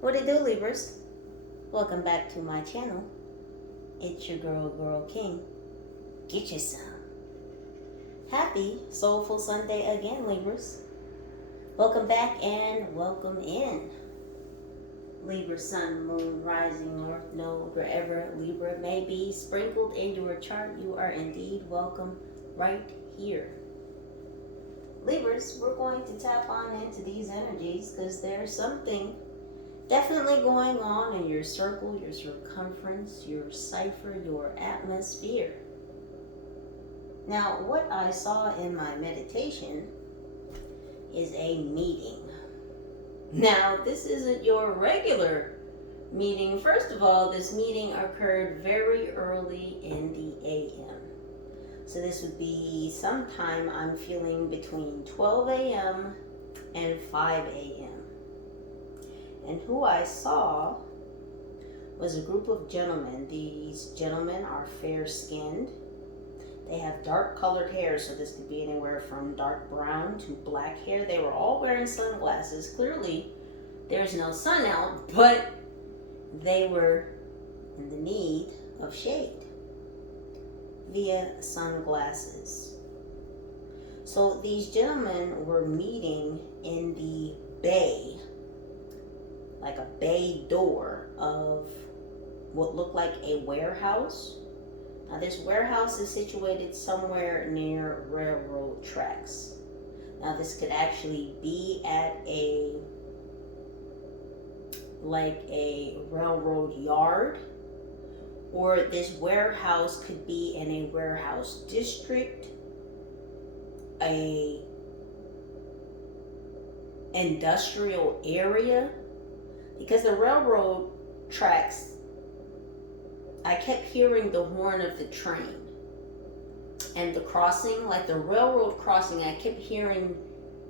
What it do, Libras? Welcome back to my channel. It's your girl King. Get you some. Happy Soulful Sunday again, Libras. Welcome back and welcome in. Libra, Sun, Moon, Rising, North Node, wherever Libra may be sprinkled in your chart, you are indeed welcome right here. Libras, we're going to tap on into these energies because there's something definitely going on in your circle, your circumference, your cipher, your atmosphere. Now, what I saw in my meditation is a meeting. Now, this isn't your regular meeting. First of all, this meeting occurred very early in the AM. So this would be sometime I'm feeling between 12 a.m. and 5 a.m. And who I saw was a group of gentlemen. These gentlemen are fair-skinned. They have dark colored hair, so this could be anywhere from dark brown to black hair. They were all wearing sunglasses. Clearly, there's no sun out, but they were in the need of shade via sunglasses. So these gentlemen were meeting in the bay, like a bay door of what looked like a warehouse. Now this warehouse is situated somewhere near railroad tracks. Now this could actually be at a railroad yard, or this warehouse could be in a warehouse district, a industrial area, because the railroad tracks, I kept hearing the horn of the train, and the crossing, like the railroad crossing, I kept hearing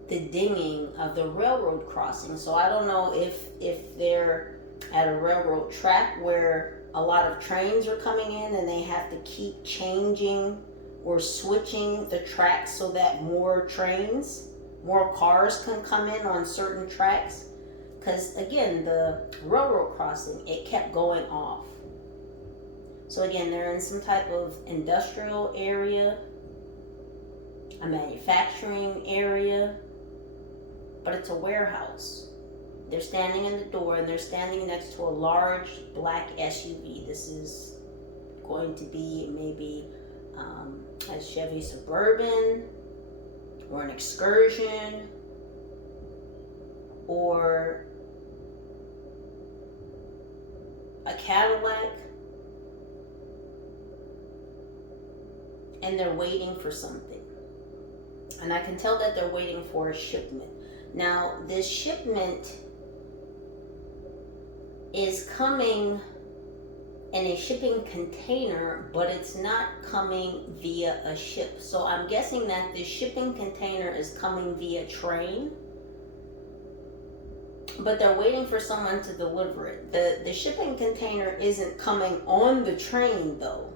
the dinging of the railroad crossing. So I don't know if they're at a railroad track where a lot of trains are coming in and they have to keep changing or switching the tracks so that more cars can come in on certain tracks. Because again, the railroad crossing, it kept going off. So again, they're in some type of industrial area, a manufacturing area, but it's a warehouse. They're standing in the door and they're standing next to a large black SUV. This is going to be maybe a Chevy Suburban or an Excursion or a Cadillac. And they're waiting for something. And I can tell that they're waiting for a shipment. Now, this shipment is coming in a shipping container, but it's not coming via a ship. So I'm guessing that the shipping container is coming via train, but they're waiting for someone to deliver it. The shipping container isn't coming on the train though,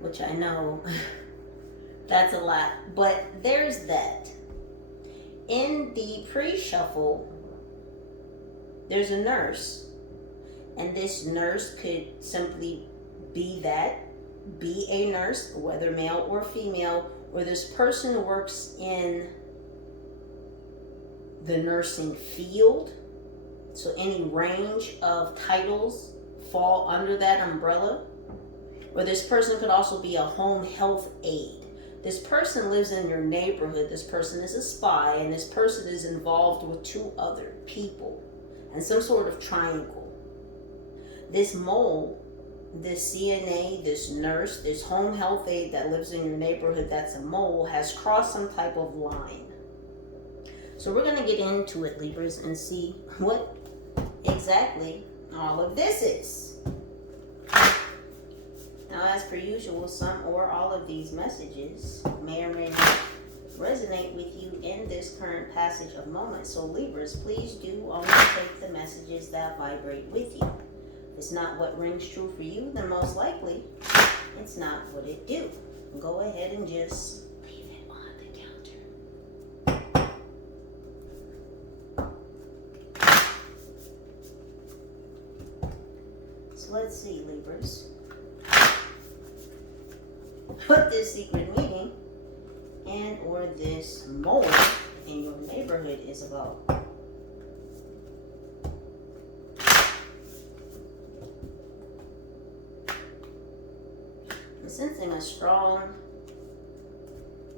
which I know that's a lot, but there's that. In the pre-shuffle, there's a nurse, and this nurse could simply be a nurse, whether male or female, or this person works in the nursing field. So any range of titles fall under that umbrella. Or this person could also be a home health aide. This person lives in your neighborhood. This person is a spy, and this person is involved with two other people and some sort of triangle. This mole, this CNA, this nurse, this home health aide that lives in your neighborhood that's a mole has crossed some type of line. So we're going to get into it, Libras, and see what exactly all of this is. Now, as per usual, some or all of these messages may or may not resonate with you in this current passage of moments. So, Libras, please do only take the messages that vibrate with you. If it's not what rings true for you, then most likely it's not what it do. Go ahead and just leave it on the counter. So let's see, Libras, what this secret meeting and or this mole in your neighborhood is about. I'm sensing a strong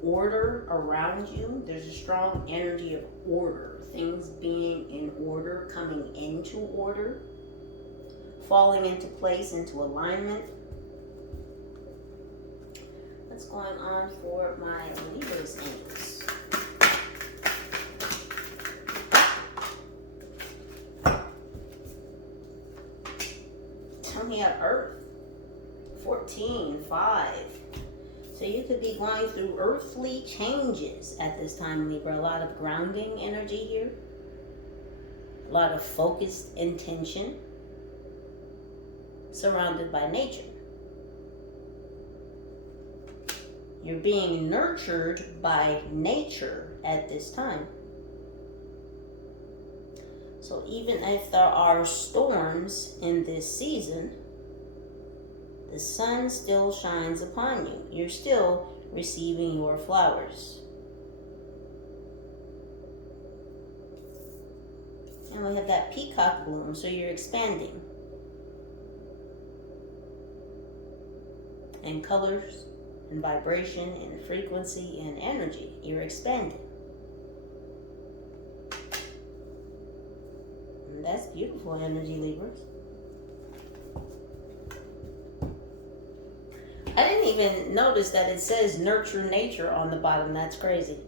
order around you. There's a strong energy of order. Things being in order, coming into order, falling into place, into alignment. What's going on for my Libra's angels? Tell me on Earth. 14, 5. So you could be going through earthly changes at this time, Libra. A lot of grounding energy here. A lot of focused intention. Surrounded by nature. You're being nurtured by nature at this time. So even if there are storms in this season, the sun still shines upon you. You're still receiving your flowers. And we have that peacock bloom, so you're expanding. In colors, in vibration, in frequency, in energy, you're expanding. And that's beautiful energy, Libras. I didn't even notice that it says nurture nature on the bottom. That's crazy.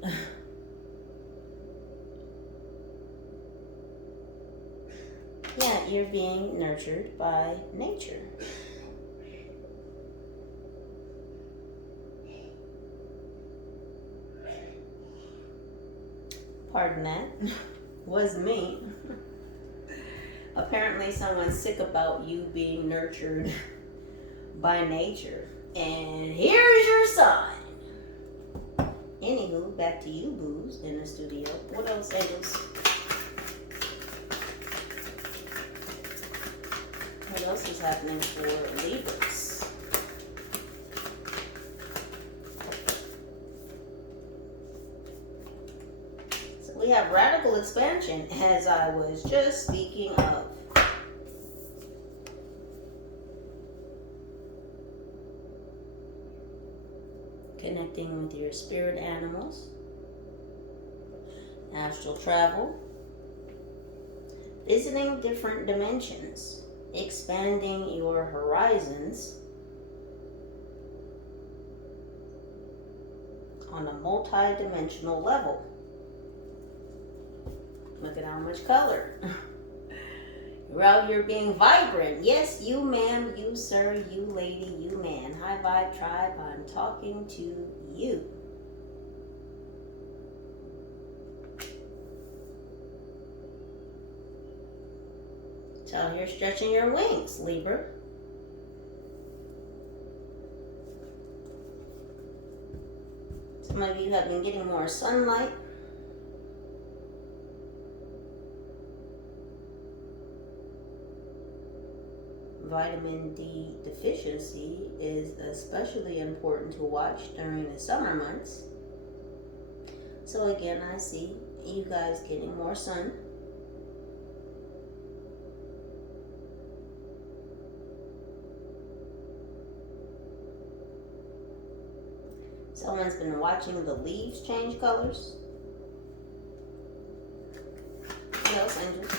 Yeah, you're being nurtured by nature. Pardon that. Was me. Apparently someone's sick about you being nurtured by nature. And here's your sign. Anywho, back to you, boos, in the studio. What else, angels? What else is happening for Libras? So we have radical expansion, as I was just speaking of. Connecting with your spirit animals, astral travel, visiting different dimensions, expanding your horizons on a multi-dimensional level. Look at how much color. Well, you're being vibrant. Yes, you ma'am, you sir, you lady, you man. High Vibe Tribe, I'm talking to you. So out here stretching your wings, Libra. Some of you have been getting more sunlight. Vitamin D deficiency is especially important to watch during the summer months. So again, I see you guys getting more sun. Someone's been watching the leaves change colors. What else, angels?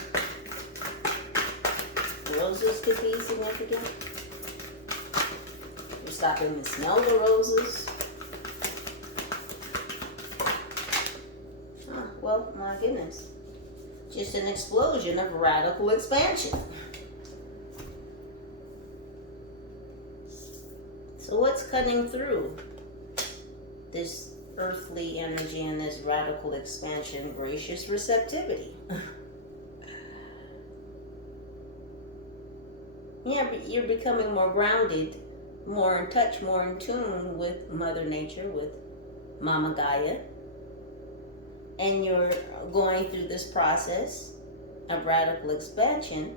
Roses could be significant. You're stopping to smell the roses. Ah, well, my goodness. Just an explosion of radical expansion. So what's cutting through this earthly energy and this radical expansion? Gracious receptivity. Yeah, but you're becoming more grounded, more in touch, more in tune with Mother Nature, with Mama Gaia. And you're going through this process of radical expansion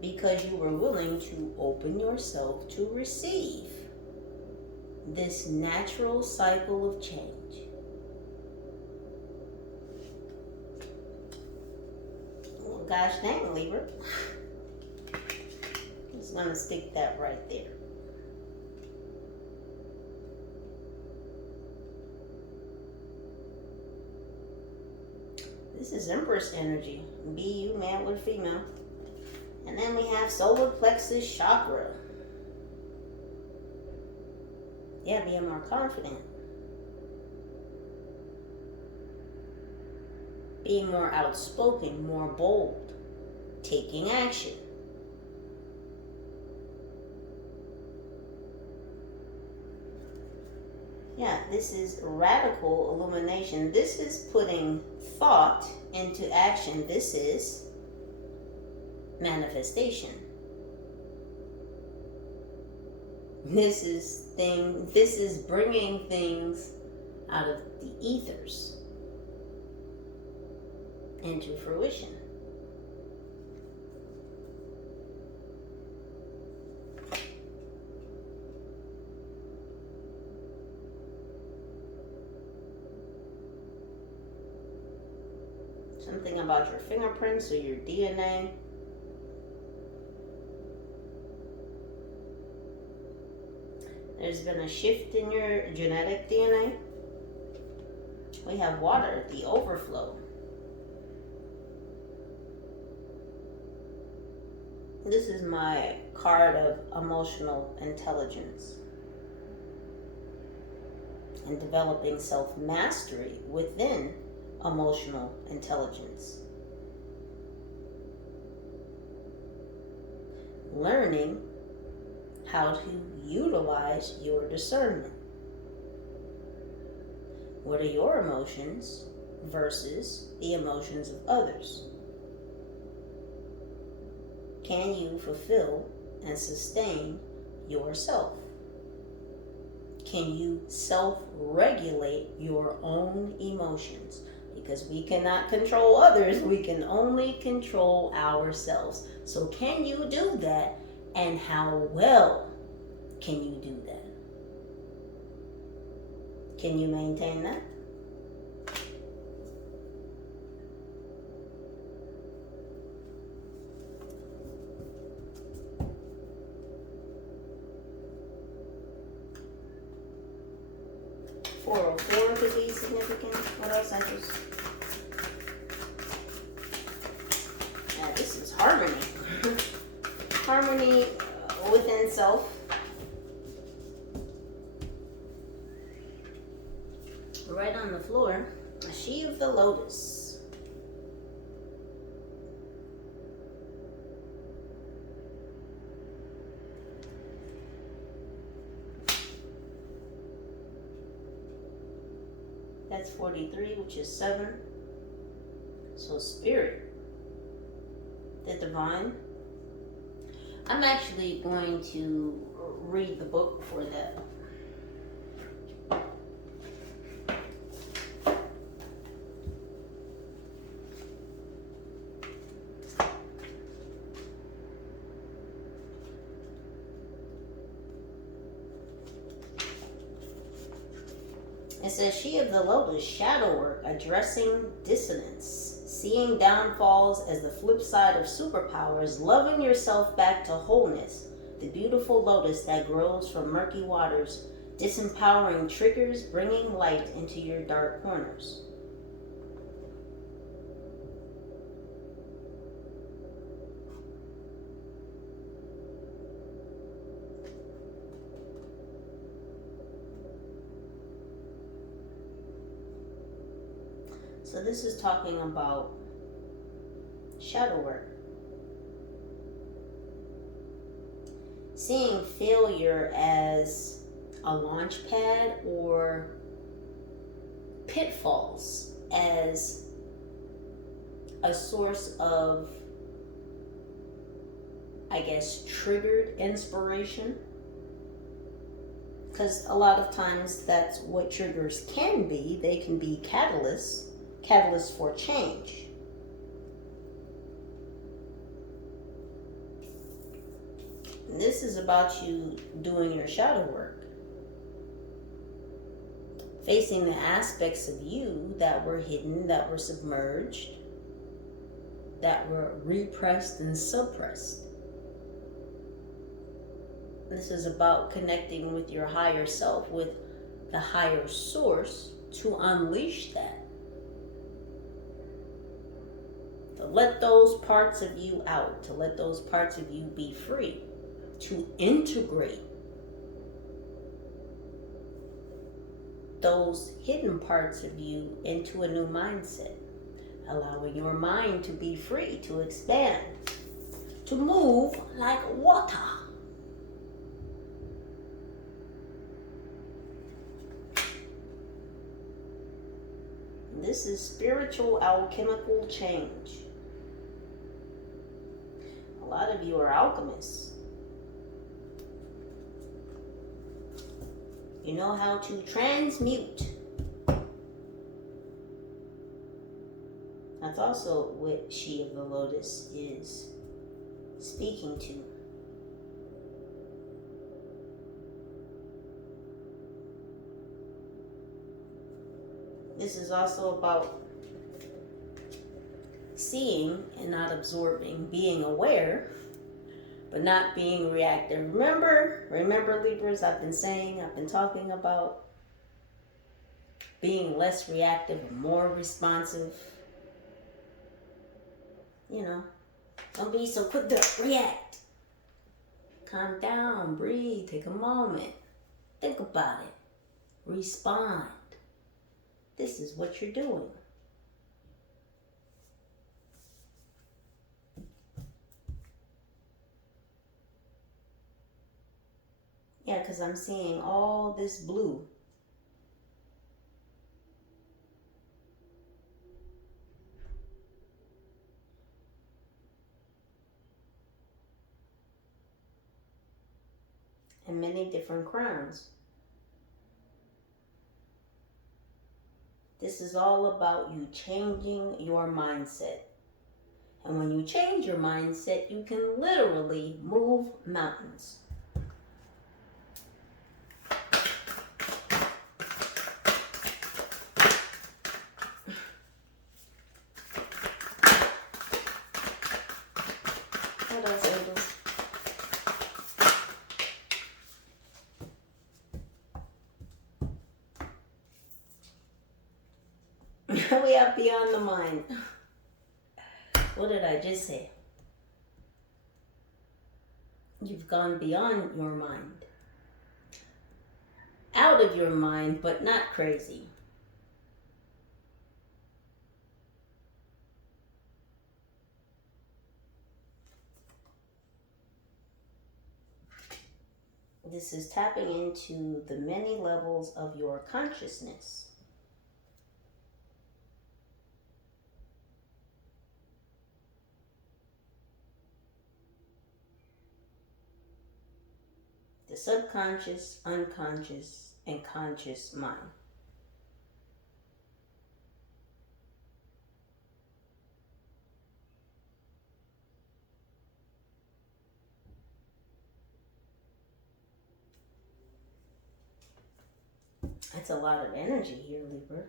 because you were willing to open yourself to receive this natural cycle of change. Well, gosh dang, Libra. I'm just going to stick that right there. This is Empress energy. Be you, male or female. And then we have solar plexus chakra. Yeah, being more confident. Being more outspoken, more bold. Taking action. Yeah, this is radical illumination. This is putting thought into action. This is manifestation. This is bringing things out of the ethers into fruition. Something about your fingerprints or your DNA. There's been a shift in your genetic DNA. We have water, the overflow. This is my card of emotional intelligence and developing self-mastery within emotional intelligence. Learning how to utilize your discernment. What are your emotions versus the emotions of others? Can you fulfill and sustain yourself? Can you self-regulate your own emotions? Because we cannot control others, we can only control ourselves. So can you do that, and how well can you do that? Can you maintain that? Four could be significant. What else I just... Yeah, this is harmony. Harmony within self. Right on the floor, a she of the lotus. That's 43, which is 7. So spirit, the divine. I'm actually going to read the book for that. It says, she of the lotus, shadow work, addressing dissonance, seeing downfalls as the flip side of superpowers, loving yourself back to wholeness, the beautiful lotus that grows from murky waters, disempowering triggers, bringing light into your dark corners. So this is talking about shadow work. Seeing failure as a launch pad or pitfalls as a source of, I guess, triggered inspiration. Because a lot of times that's what triggers can be. They can be catalysts for change. And this is about you doing your shadow work. Facing the aspects of you that were hidden, that were submerged, that were repressed and suppressed. This is about connecting with your higher self, with the higher source, to unleash that. To let those parts of you out, to let those parts of you be free, to integrate those hidden parts of you into a new mindset, allowing your mind to be free, to expand, to move like water. This is spiritual alchemical change. A lot of you are alchemists. You know how to transmute. That's also what She of the Lotus is speaking to. This is also about seeing and not absorbing, being aware, but not being reactive. Remember Libras, I've been talking about being less reactive and more responsive. You know, don't be so quick to react. Calm down, breathe, take a moment, think about it, respond. This is what you're doing. Yeah, because I'm seeing all this blue. And many different crowns. This is all about you changing your mindset. And when you change your mindset, you can literally move mountains. What else, angels? We are beyond the mind. What did I just say? You've gone beyond your mind. Out of your mind, but not crazy. This is tapping into the many levels of your consciousness. The subconscious, unconscious, and conscious mind. That's a lot of energy here, Libra.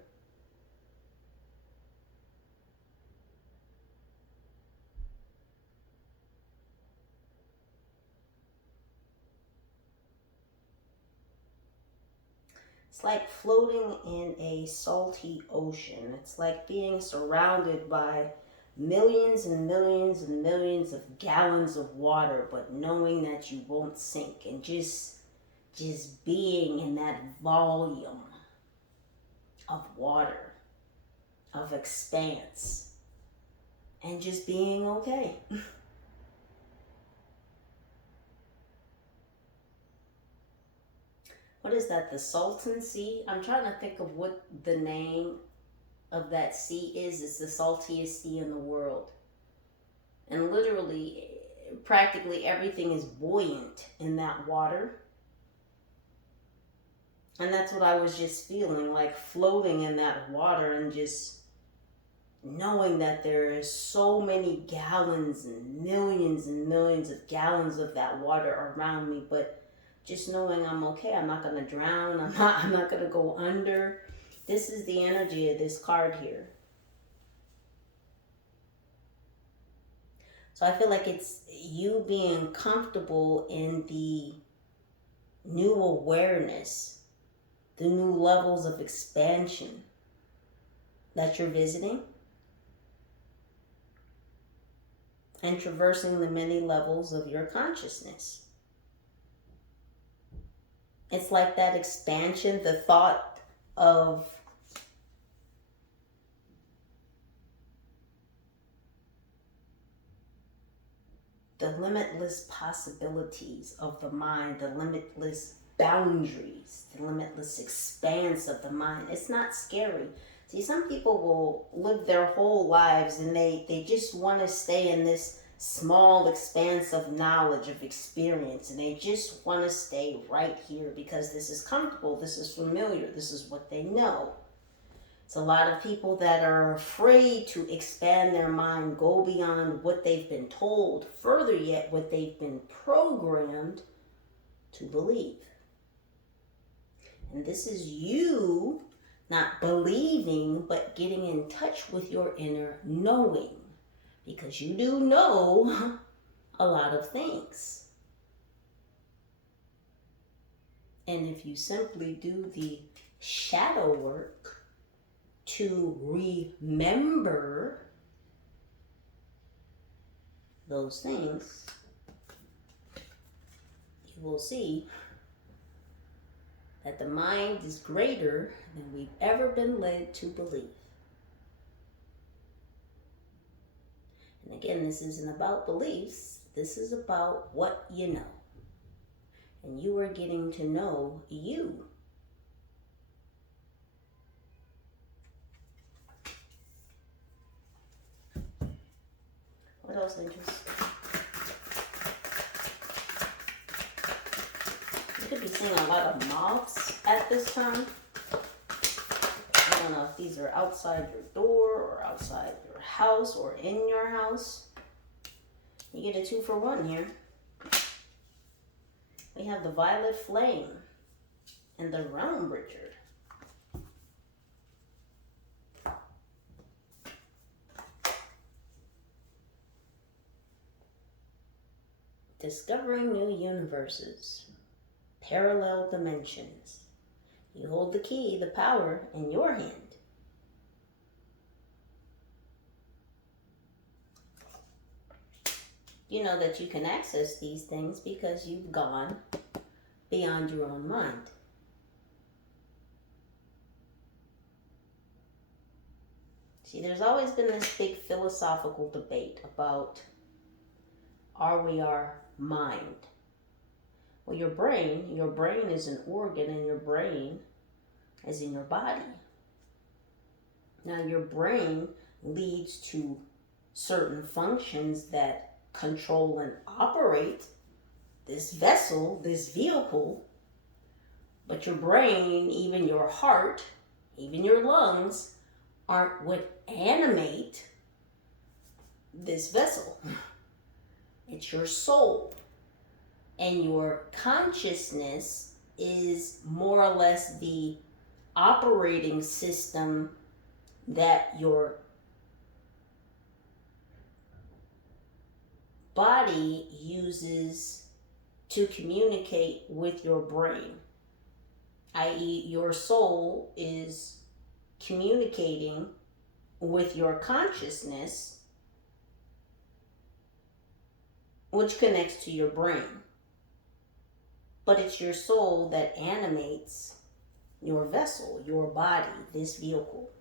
It's like floating in a salty ocean. It's like being surrounded by millions and millions and millions of gallons of water, but knowing that you won't sink, and just being in that volume of water, of expanse, and just being okay. What is that, the Salton Sea? I'm trying to think of what the name of that sea is. It's the saltiest sea in the world. And literally, practically everything is buoyant in that water. And that's what I was just feeling, like floating in that water and just knowing that there is so many gallons and millions of gallons of that water around me, but just knowing I'm okay. I'm not gonna drown. I'm not gonna go under. This is the energy of this card here. So I feel like it's you being comfortable in the new awareness, the new levels of expansion that you're visiting, and traversing the many levels of your consciousness. It's like that expansion, the thought of the limitless possibilities of the mind, the limitless boundaries, the limitless expanse of the mind. It's not scary. See, some people will live their whole lives and they just want to stay in this small expanse of knowledge, of experience, and they just want to stay right here because this is comfortable, this is familiar, this is what they know. It's a lot of people that are afraid to expand their mind, go beyond what they've been told, further yet what they've been programmed to believe. And this is you not believing, but getting in touch with your inner knowing, because you do know a lot of things. And if you simply do the shadow work to remember those things, you will see that the mind is greater than we've ever been led to believe. And again, this isn't about beliefs. This is about what you know. And you are getting to know you. What else interesting? You could be seeing a lot of moths at this time. I don't know if these are outside your door or outside your house or in your house. You get a 2-for-1 here. We have the violet flame and the realm bridger. Discovering new universes, parallel dimensions. You hold the key, the power, in your hand. You know that you can access these things because you've gone beyond your own mind. See, there's always been this big philosophical debate about, are we our mind? Well, your brain is an organ, and your brain is in your body. Now, your brain leads to certain functions that control and operate this vessel, this vehicle, but your brain, even your heart, even your lungs, aren't what animate this vessel. It's your soul. And your consciousness is more or less the operating system that your body uses to communicate with your brain, i.e., your soul is communicating with your consciousness, which connects to your brain. But it's your soul that animates your vessel, your body, this vehicle.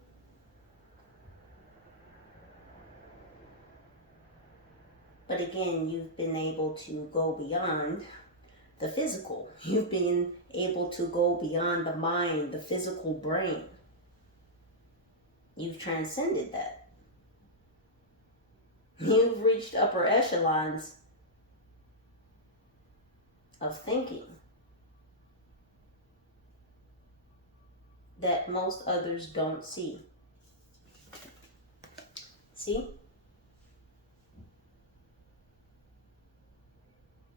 But again, you've been able to go beyond the physical. You've been able to go beyond the mind, the physical brain. You've transcended that. You've reached upper echelons of thinking that most others don't see. See?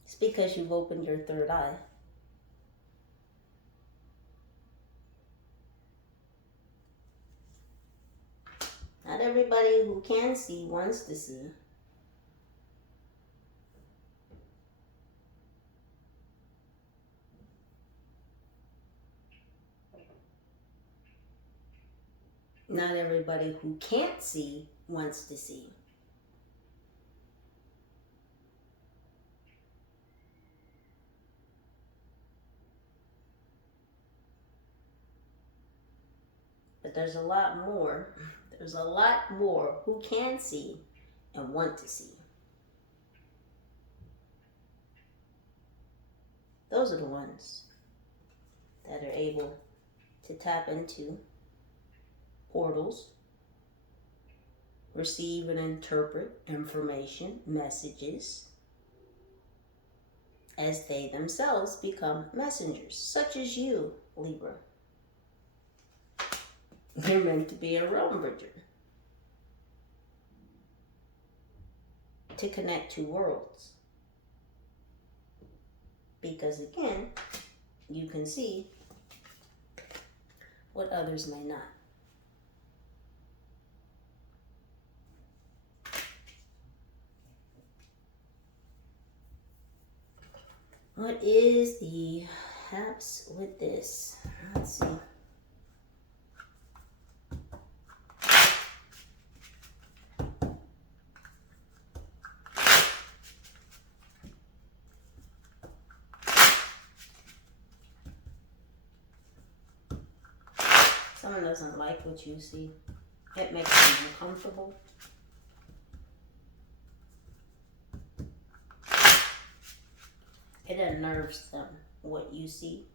It's because you've opened your third eye. Not everybody who can see wants to see. Not everybody who can't see wants to see. But there's a lot more. There's a lot more who can see and want to see. Those are the ones that are able to tap into portals, receive and interpret information, messages, as they themselves become messengers, such as you, Libra. You're meant to be a realm bridger, to connect two worlds. Because again, you can see what others may not. What is the haps with this? Let's see. Someone doesn't like what you see. It makes them uncomfortable. It unnerves them, what you see.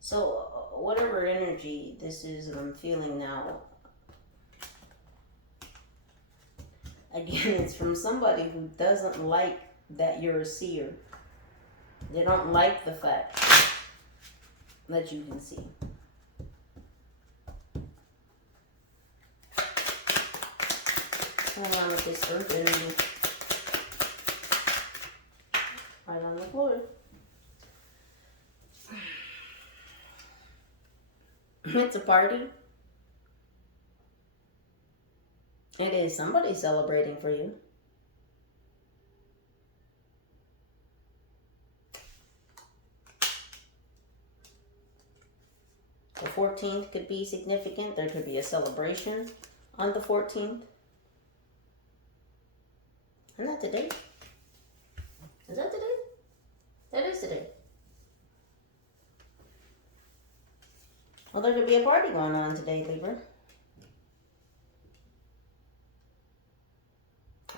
So whatever energy this is that I'm feeling now, again, it's from somebody who doesn't like that you're a seer. They don't like the fact that you can see. What's going on with this earth energy? Right on the floor. It's a party. It is somebody celebrating for you. The 14th could be significant. There could be a celebration on the 14th. Isn't that today? Is that today? That is today. Well, there could be a party going on today, Libra.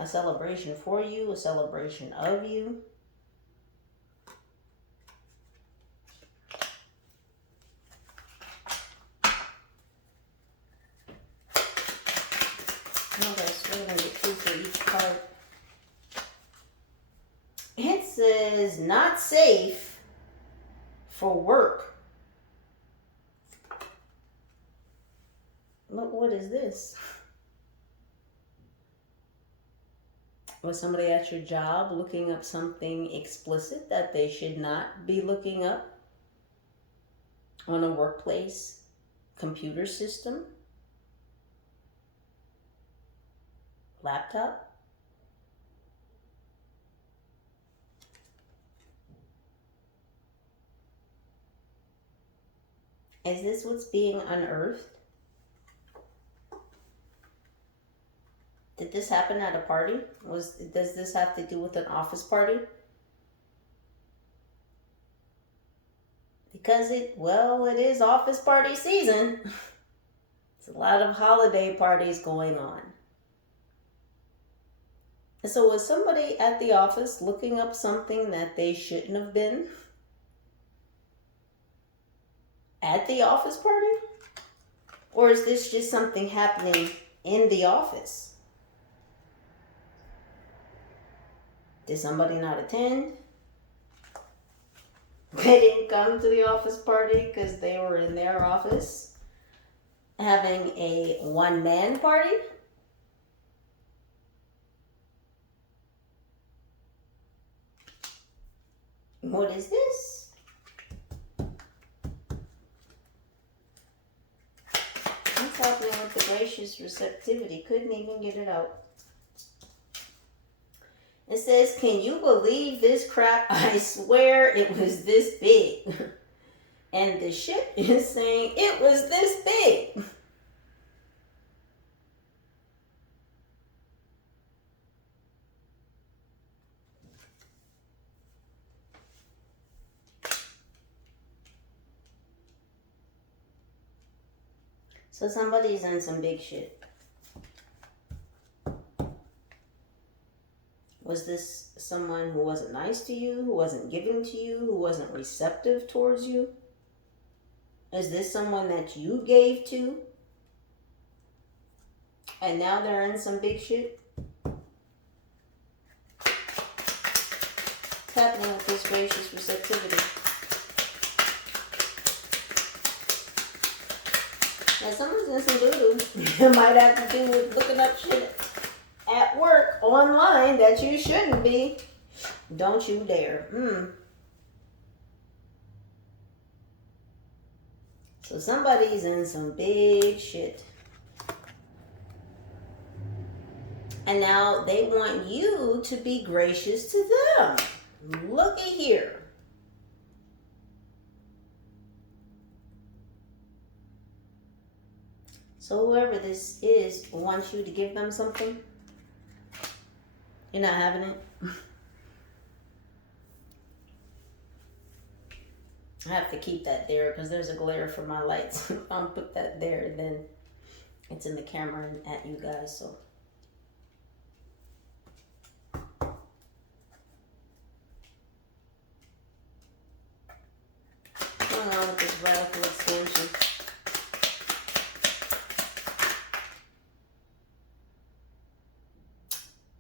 A celebration for you, a celebration of you. Okay, so we're going to get two for each card. It says, not safe for work. Look, what is this? Was somebody at your job looking up something explicit that they should not be looking up on a workplace computer system? Laptop? Is this what's being unearthed? Did this happen at a party? Does this have to do with an office party? Because it is office party season. There's a lot of holiday parties going on. And so was somebody at the office looking up something that they shouldn't have been? At the office party? Or is this just something happening in the office? Did somebody not attend? They didn't come to the office party because they were in their office having a one-man party? What is this? What's happening with the gracious receptivity? Couldn't even get it out. It says, can you believe this crap? I swear it was this big. And the ship is saying it was this big. So somebody's in some big shit. Was this someone who wasn't nice to you, who wasn't giving to you, who wasn't receptive towards you? Is this someone that you gave to? And now they're in some big shit? What's happening with this gracious receptivity? Now someone's in some doo-doo. It might have to do with looking up shit at work online that you shouldn't be. Don't you dare. So somebody's in some big shit. And now they want you to be gracious to them. Look at here. So whoever this is wants you to give them something. You're not having it? I have to keep that there because there's a glare from my lights. If I put that there, then it's in the camera and at you guys. So what's going on with this radical expansion?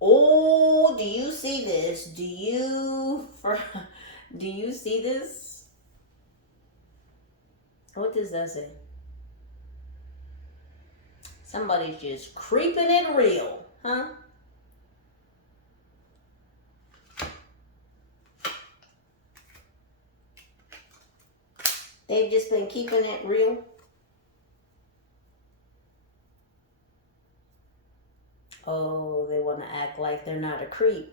Oh, do you see this? Do you see this? What does that say? Somebody's just creeping it real, huh? They've just been keeping it real. Oh, they want to act like they're not a creep.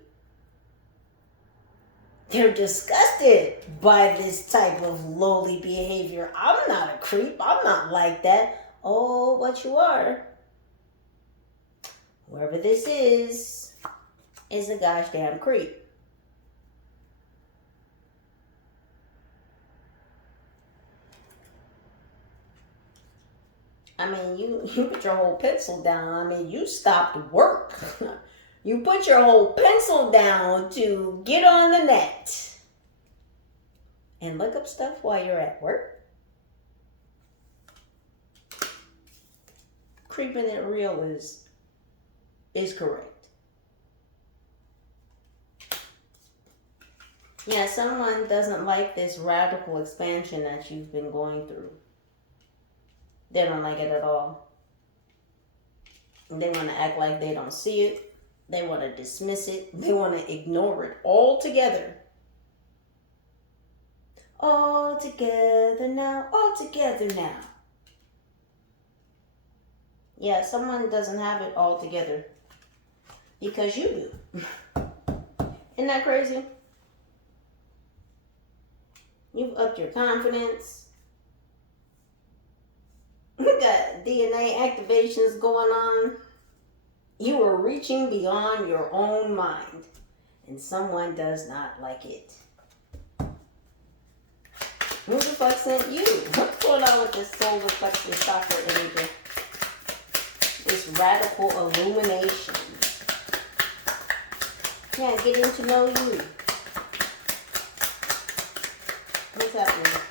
They're disgusted by this type of lowly behavior. I'm not a creep. I'm not like that. Oh, what you are. Whoever this is a gosh damn creep. I mean, you put your whole pencil down. I mean, you stopped work. You put your whole pencil down to get on the net and look up stuff while you're at work. Creeping it real is correct. Yeah, someone doesn't like this radical expansion that you've been going through. They don't like it at all. They want to act like they don't see it. They want to dismiss it. They want to ignore it altogether. All together now. All together now. Yeah, someone doesn't have it all together. Because you do. Isn't that crazy? You've upped your confidence. You got DNA activations going on. You are reaching beyond your own mind, and someone does not like it. Who the fuck sent you? What's going on with this solar plexus chakra energy? This radical illumination. Yeah, getting to know you. What's happening?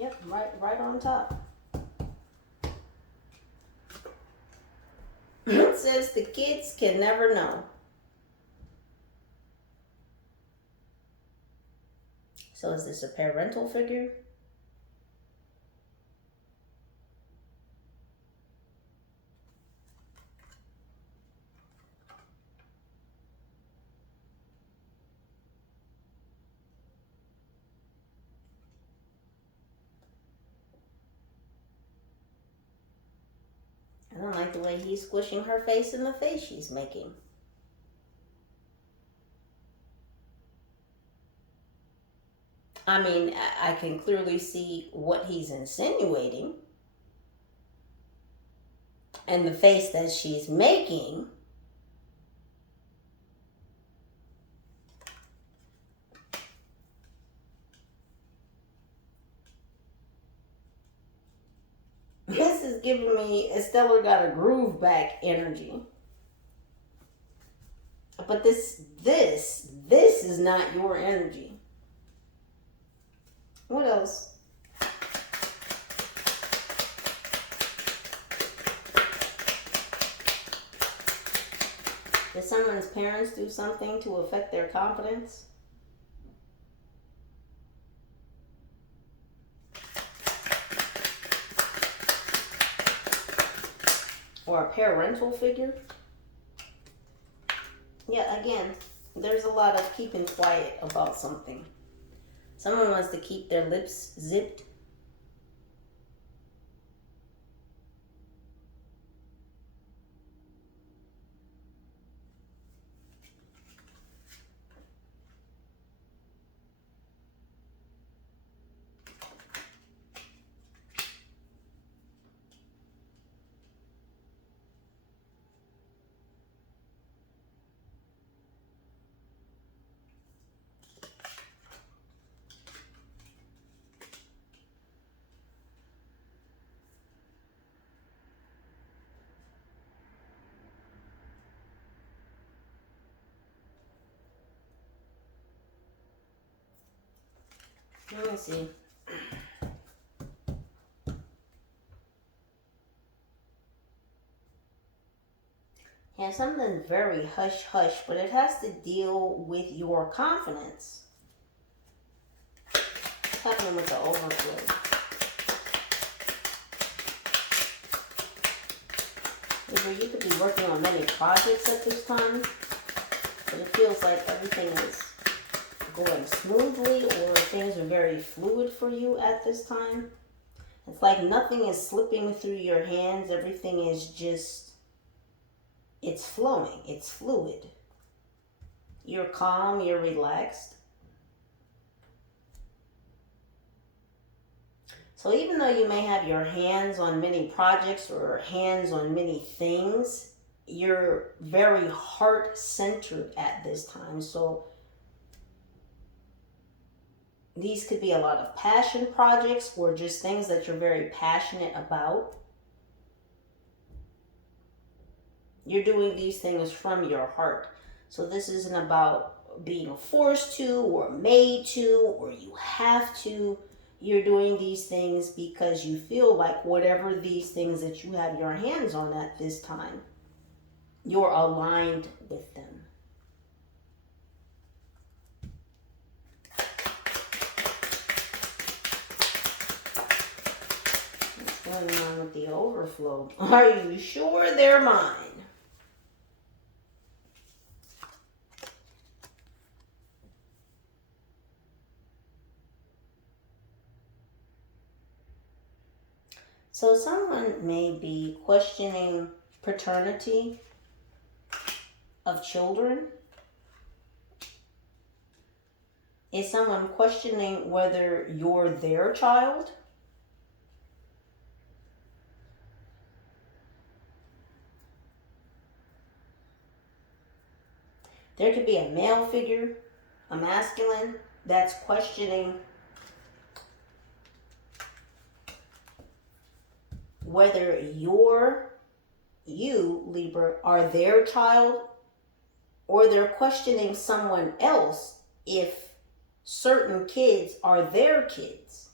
Yep, right on top. It says the kids can never know. So is this a parental figure? I don't like the way he's squishing her face in the face she's making. I mean, I can clearly see what he's insinuating. And the face that she's making. This is giving me Estella got a groove back energy. But this is not your energy. What else? Did someone's parents do something to affect their confidence? Or a parental figure? Yeah, again, there's a lot of keeping quiet about something. Someone wants to keep their lips zipped. Let me see. Yeah, something very hush-hush, but it has to deal with your confidence. What's happening with the overflow? Libra, you could be working on many projects at this time, but it feels like everything is going smoothly, or things are very fluid for you at this time. It's like nothing is slipping through your hands. Everything is just, it's flowing. It's fluid. You're calm. You're relaxed. So even though you may have your hands on many projects or hands on many things, you're very heart-centered at this time. So these could be a lot of passion projects or just things that you're very passionate about. You're doing these things from your heart. So this isn't about being forced to or made to or you have to. You're doing these things because you feel like whatever these things that you have your hands on at this time, you're aligned with them. What's going on with the overflow? Are you sure they're mine? So someone may be questioning paternity of children. Is someone questioning whether you're their child? There could be a male figure, a masculine, that's questioning whether you, Libra, are their child, or they're questioning someone else if certain kids are their kids.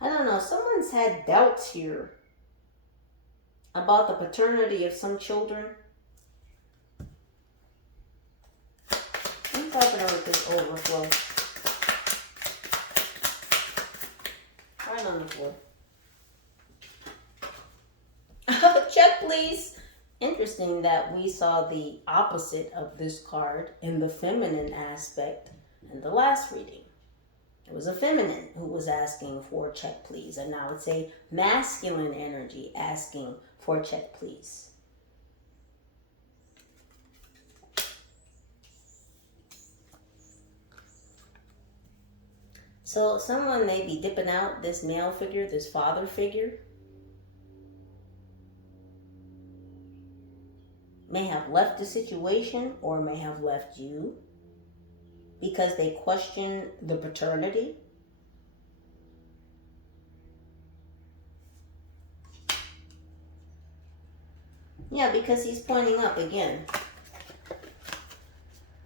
I don't know, someone's had doubts here about the paternity of some children. What's happening with this overflow? Right on the floor. Check, please. Interesting that we saw the opposite of this card in the feminine aspect. in the last reading. It was a feminine who was asking for a check, please. And now it's a masculine energy asking for a check, please. So someone may be dipping out, this male figure, this father figure. May have left the situation or may have left you because they question the paternity. Yeah, because he's pointing up again.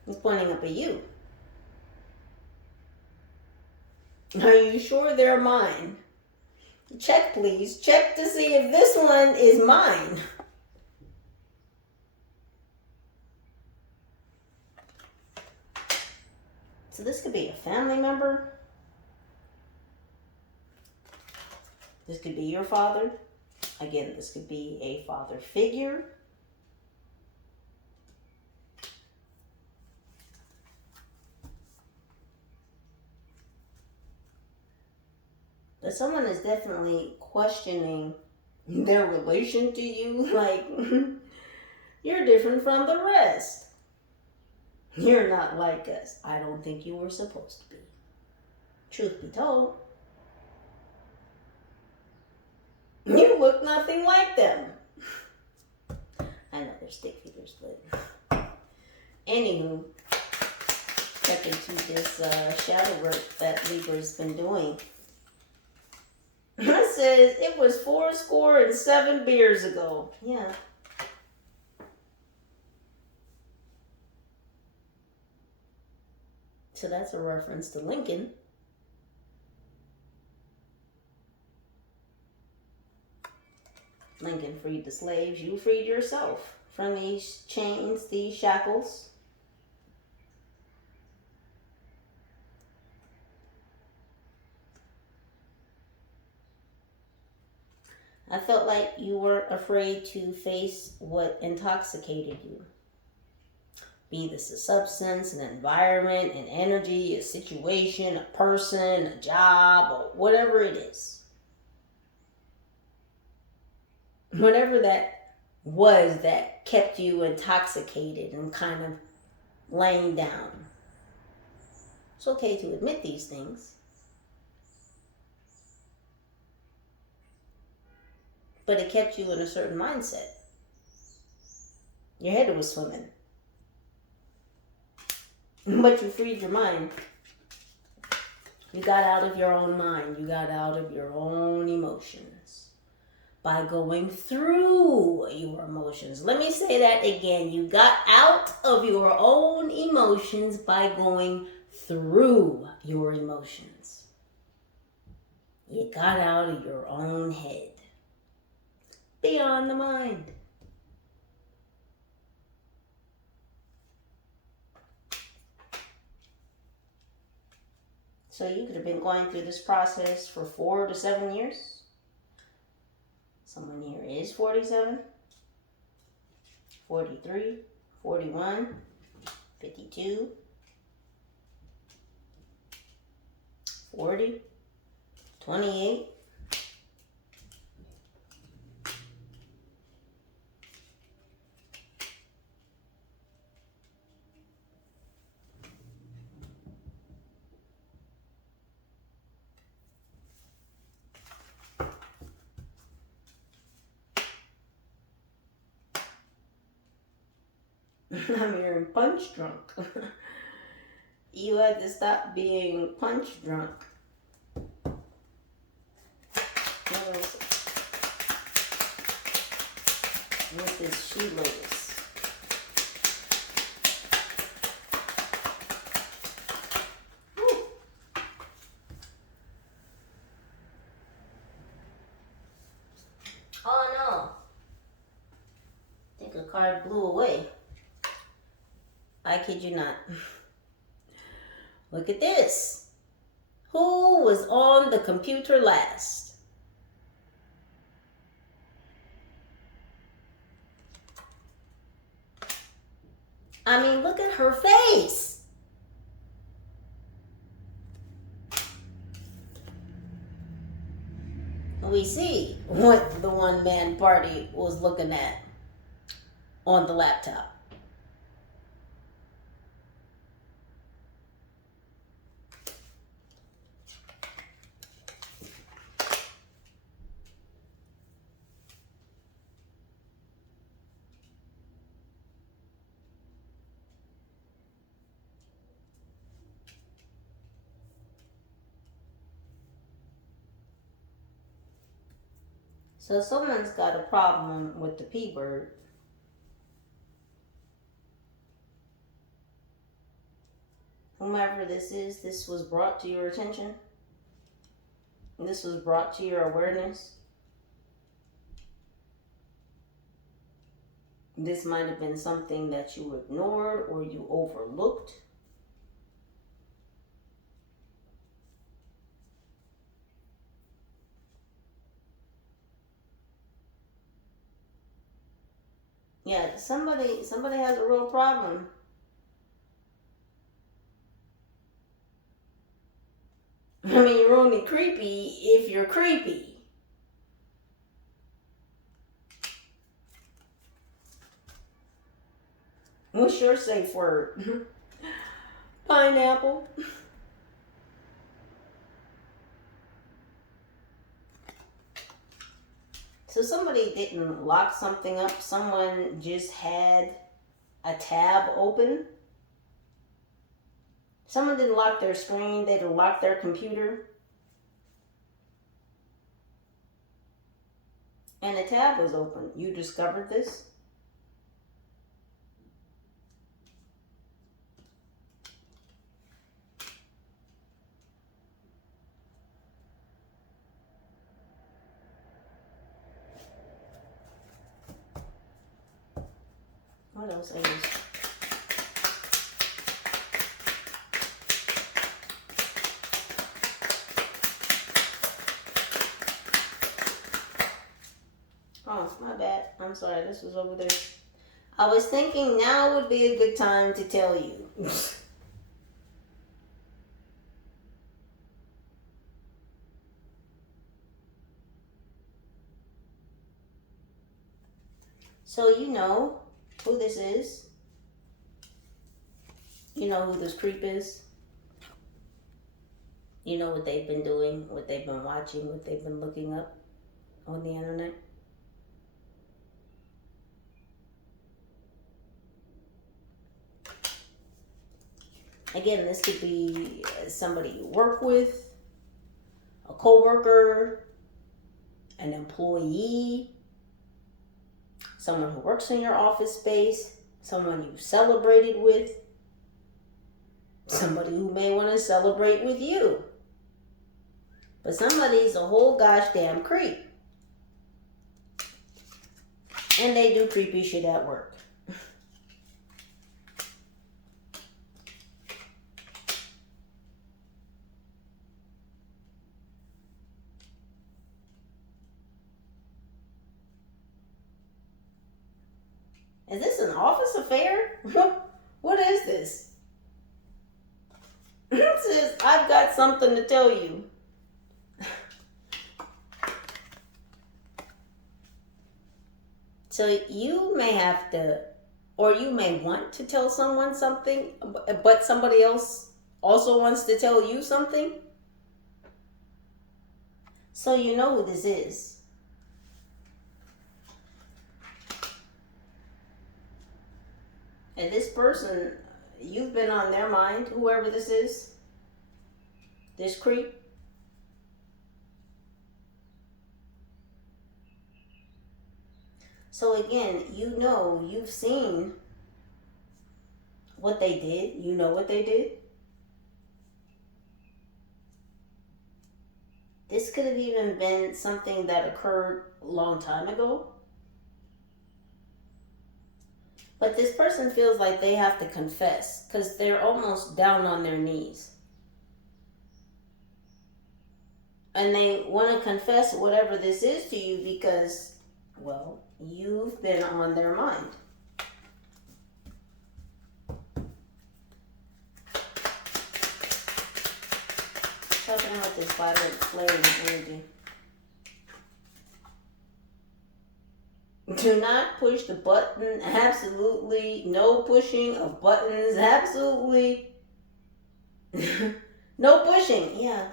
He's pointing up at you. Are you sure they're mine? Check, please. Check to see if this one is mine. So this could be a family member. This could be your father. Again, this could be a father figure. But someone is definitely questioning their relation to you. Like, you're different from the rest. You're not like us. I don't think you were supposed to be. Truth be told, you look nothing like them. I know they're stick figures, but anywho, check into this shadow work that Libra's been doing. It says it was 407 beers ago. Yeah. So that's a reference to Lincoln. Lincoln freed the slaves. You freed yourself from these chains, these shackles. I felt like you weren't afraid to face what intoxicated you. Be this a substance, an environment, an energy, a situation, a person, a job, or whatever it is. Whatever that was that kept you intoxicated and kind of laying down. It's okay to admit these things. But it kept you in a certain mindset. Your head was swimming. But you freed your mind. You got out of your own mind. You got out of your own emotions. By going through your emotions. Let me say that again. You got out of your own emotions by going through your emotions. You got out of your own head. Beyond the mind. So you could have been going through this process for 4 to 7 years. Someone here is 47, 43, 41, 52, 40, 28. I'm hearing punch drunk. You had to stop being punch drunk. What else? What is She Lotus? Woo. Oh no. I think a card blew away. I kid you not. Look at this. Who was on the computer last? I mean, look at her face. we see what the one-man party was looking at on the laptop. So someone's got a problem with the P word. Whomever this is, this was brought to your attention. This was brought to your awareness. This might have been something that you ignored or you overlooked. Yeah, somebody has a real problem. I mean, you're only creepy if you're creepy. What's your safe word? Pineapple. So somebody didn't lock something up. Someone just had a tab open. Someone didn't lock their screen. They didn't lock their computer. And the tab was open. You discovered this? What else is? Oh, my bad. I'm sorry. This was over there. I was thinking now would be a good time to tell you. So you know who this is. You know who this creep is. You know what they've been doing, what they've been watching, what they've been looking up on the internet. Again, this could be somebody you work with, a coworker, an employee, someone who works in your office space, someone you celebrated with, somebody who may want to celebrate with you. But somebody's a whole gosh damn creep. And they do creepy shit at work. Is this an office affair? What is this? It says, I've got something to tell you. So you may have to, or you may want to tell someone something, but somebody else also wants to tell you something. So you know who this is. And this person, you've been on their mind, whoever this is, this creep. So again, you know, you've seen what they did. You know what they did. This could have even been something that occurred a long time ago. But this person feels like they have to confess because they're almost down on their knees. And they want to confess whatever this is to you because, well, you've been on their mind. What's happening with this violent flame energy? Do not push the button. Absolutely. No pushing of buttons. Absolutely. No pushing. Yeah.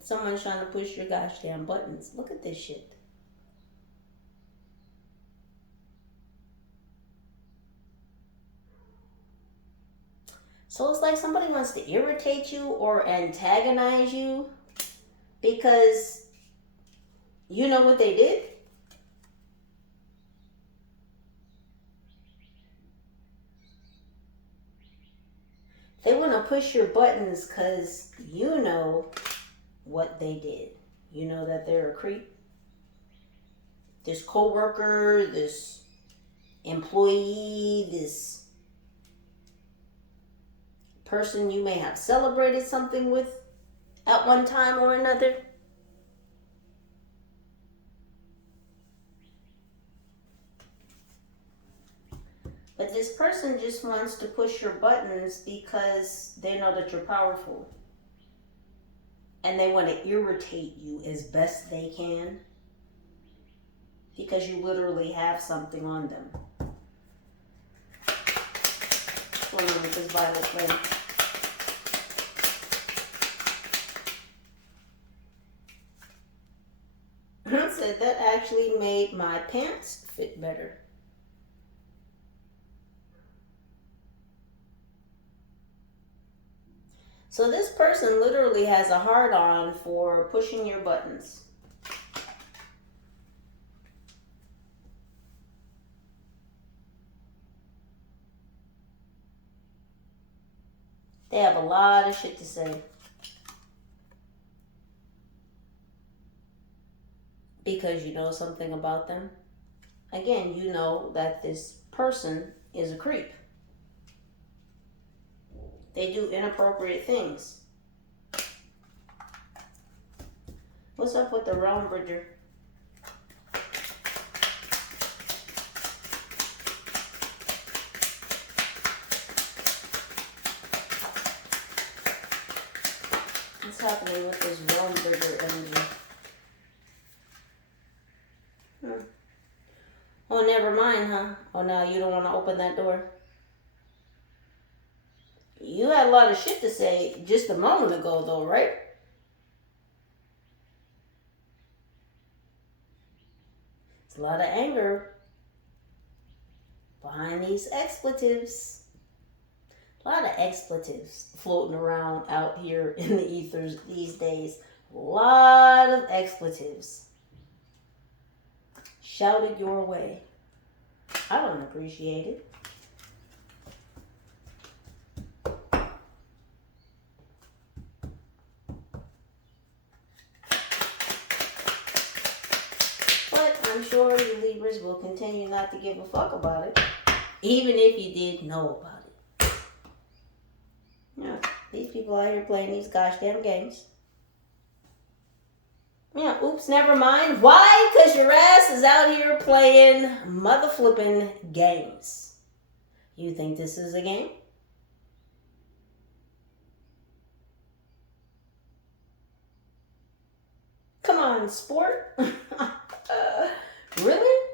Someone's trying to push your gosh damn buttons. Look at this shit. So it's like somebody wants to irritate you or antagonize you because you know what they did? They want to push your buttons because you know what they did. You know that they're a creep. This coworker, this employee, this person you may have celebrated something with at one time or another. But this person just wants to push your buttons because they know that you're powerful. And they want to irritate you as best they can because you literally have something on them. What's going on with this violet flame? I said that actually made my pants fit better. So this person literally has a hard-on for pushing your buttons. They have a lot of shit to say. Because you know something about them. Again, you know that this person is a creep. They do inappropriate things. What's up with the realm bridger? What's happening with this realm bridger energy? Oh, never mind, huh? Oh, now you don't want to open that door? You had a lot of shit to say just a moment ago, though, right? It's a lot of anger behind these expletives. A lot of expletives floating around out here in the ethers these days. A lot of expletives shouted your way. I don't appreciate it. I'm sure you Libras will continue not to give a fuck about it, even if you did know about it. Yeah, these people out here playing these gosh damn games. Yeah, oops, never mind. Why? Because your ass is out here playing mother flipping games. You think this is a game? Come on, sport. Really?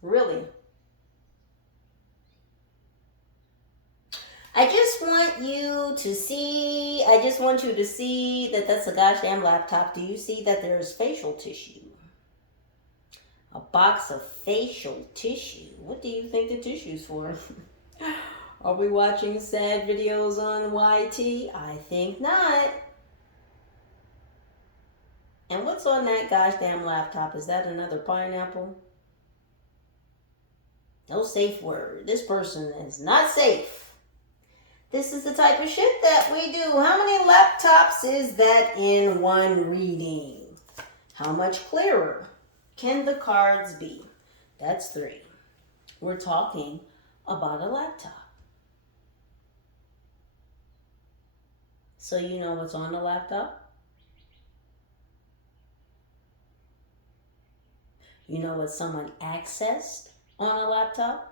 Really? I just want you to see that that's a gosh damn laptop. Do you see that there's facial tissue? A box of facial tissue. What do you think the tissue's for? Are we watching sad videos on YT? I think not. And what's on that gosh damn laptop? Is that another pineapple? No safe word. This person is not safe. This is the type of shit that we do. How many laptops is that in one reading? How much clearer can the cards be? That's 3. We're talking about a laptop. So you know what's on the laptop? You know what someone accessed on a laptop?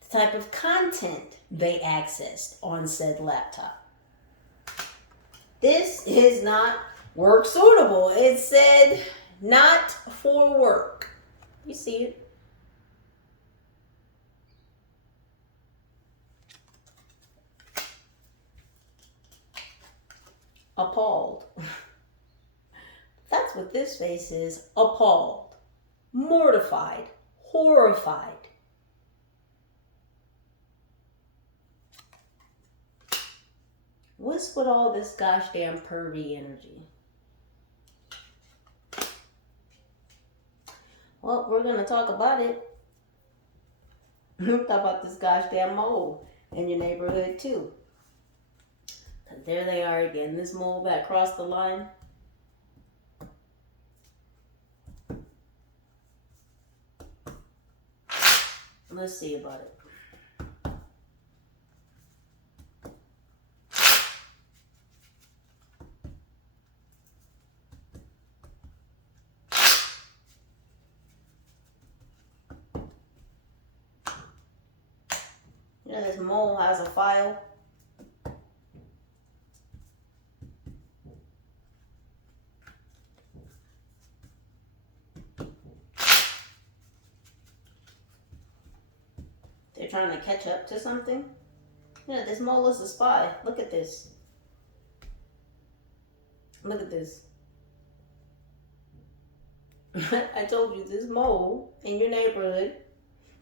The type of content they accessed on said laptop. This is not work suitable. It said not for work. You see it? Appalled. That's what this face is. Appalled, mortified, horrified. What's with all this gosh damn pervy energy? Well, we're going to talk about it. Talk about this gosh damn mole in your neighborhood too. Because there they are again. This mole that crossed the line. Let's see about it. You know, this mole has a file. They're trying to catch up to something. Yeah, this mole is a spy. Look at this. Look at this. I told you, this mole in your neighborhood,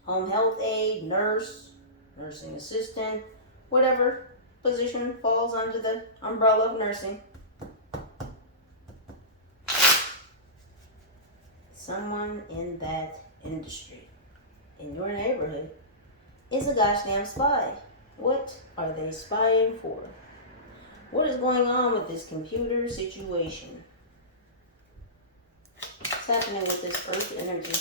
home health aide, nurse, nursing assistant, whatever position falls under the umbrella of nursing. Someone in that industry, in your neighborhood, is a gosh damn spy. What are they spying for? What is going on with this computer situation? What's happening with this earth energy?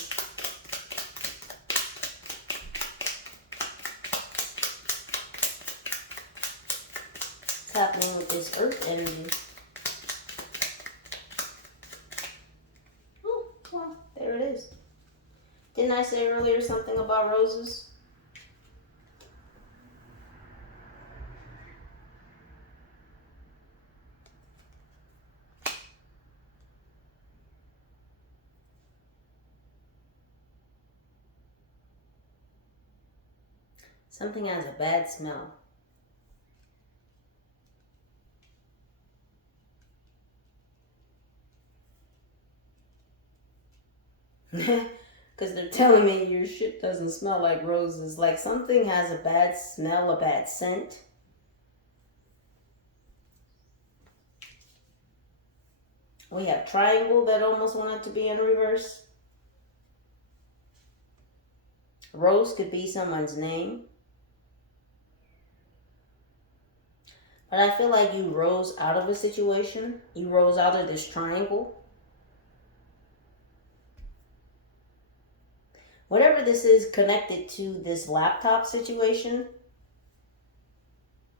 What's happening with this earth energy? Oh, well, there it is. Didn't I say earlier something about roses? Something has a bad smell. Because they're telling me your shit doesn't smell like roses. Like something has a bad smell, a bad scent. We have triangle that almost wanted to be in reverse. Rose could be someone's name. But I feel like you rose out of a situation. You rose out of this triangle. Whatever this is connected to this laptop situation,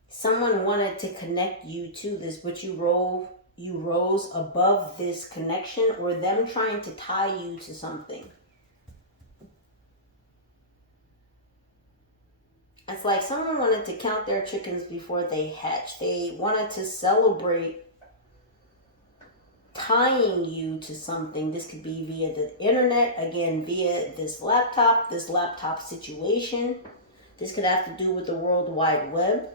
someone wanted to connect you to this, but you rose above this connection, or them trying to tie you to something. It's like someone wanted to count their chickens before they hatch. They wanted to celebrate tying you to something. This could be via the internet, again, via this laptop situation. This could have to do with the World Wide Web.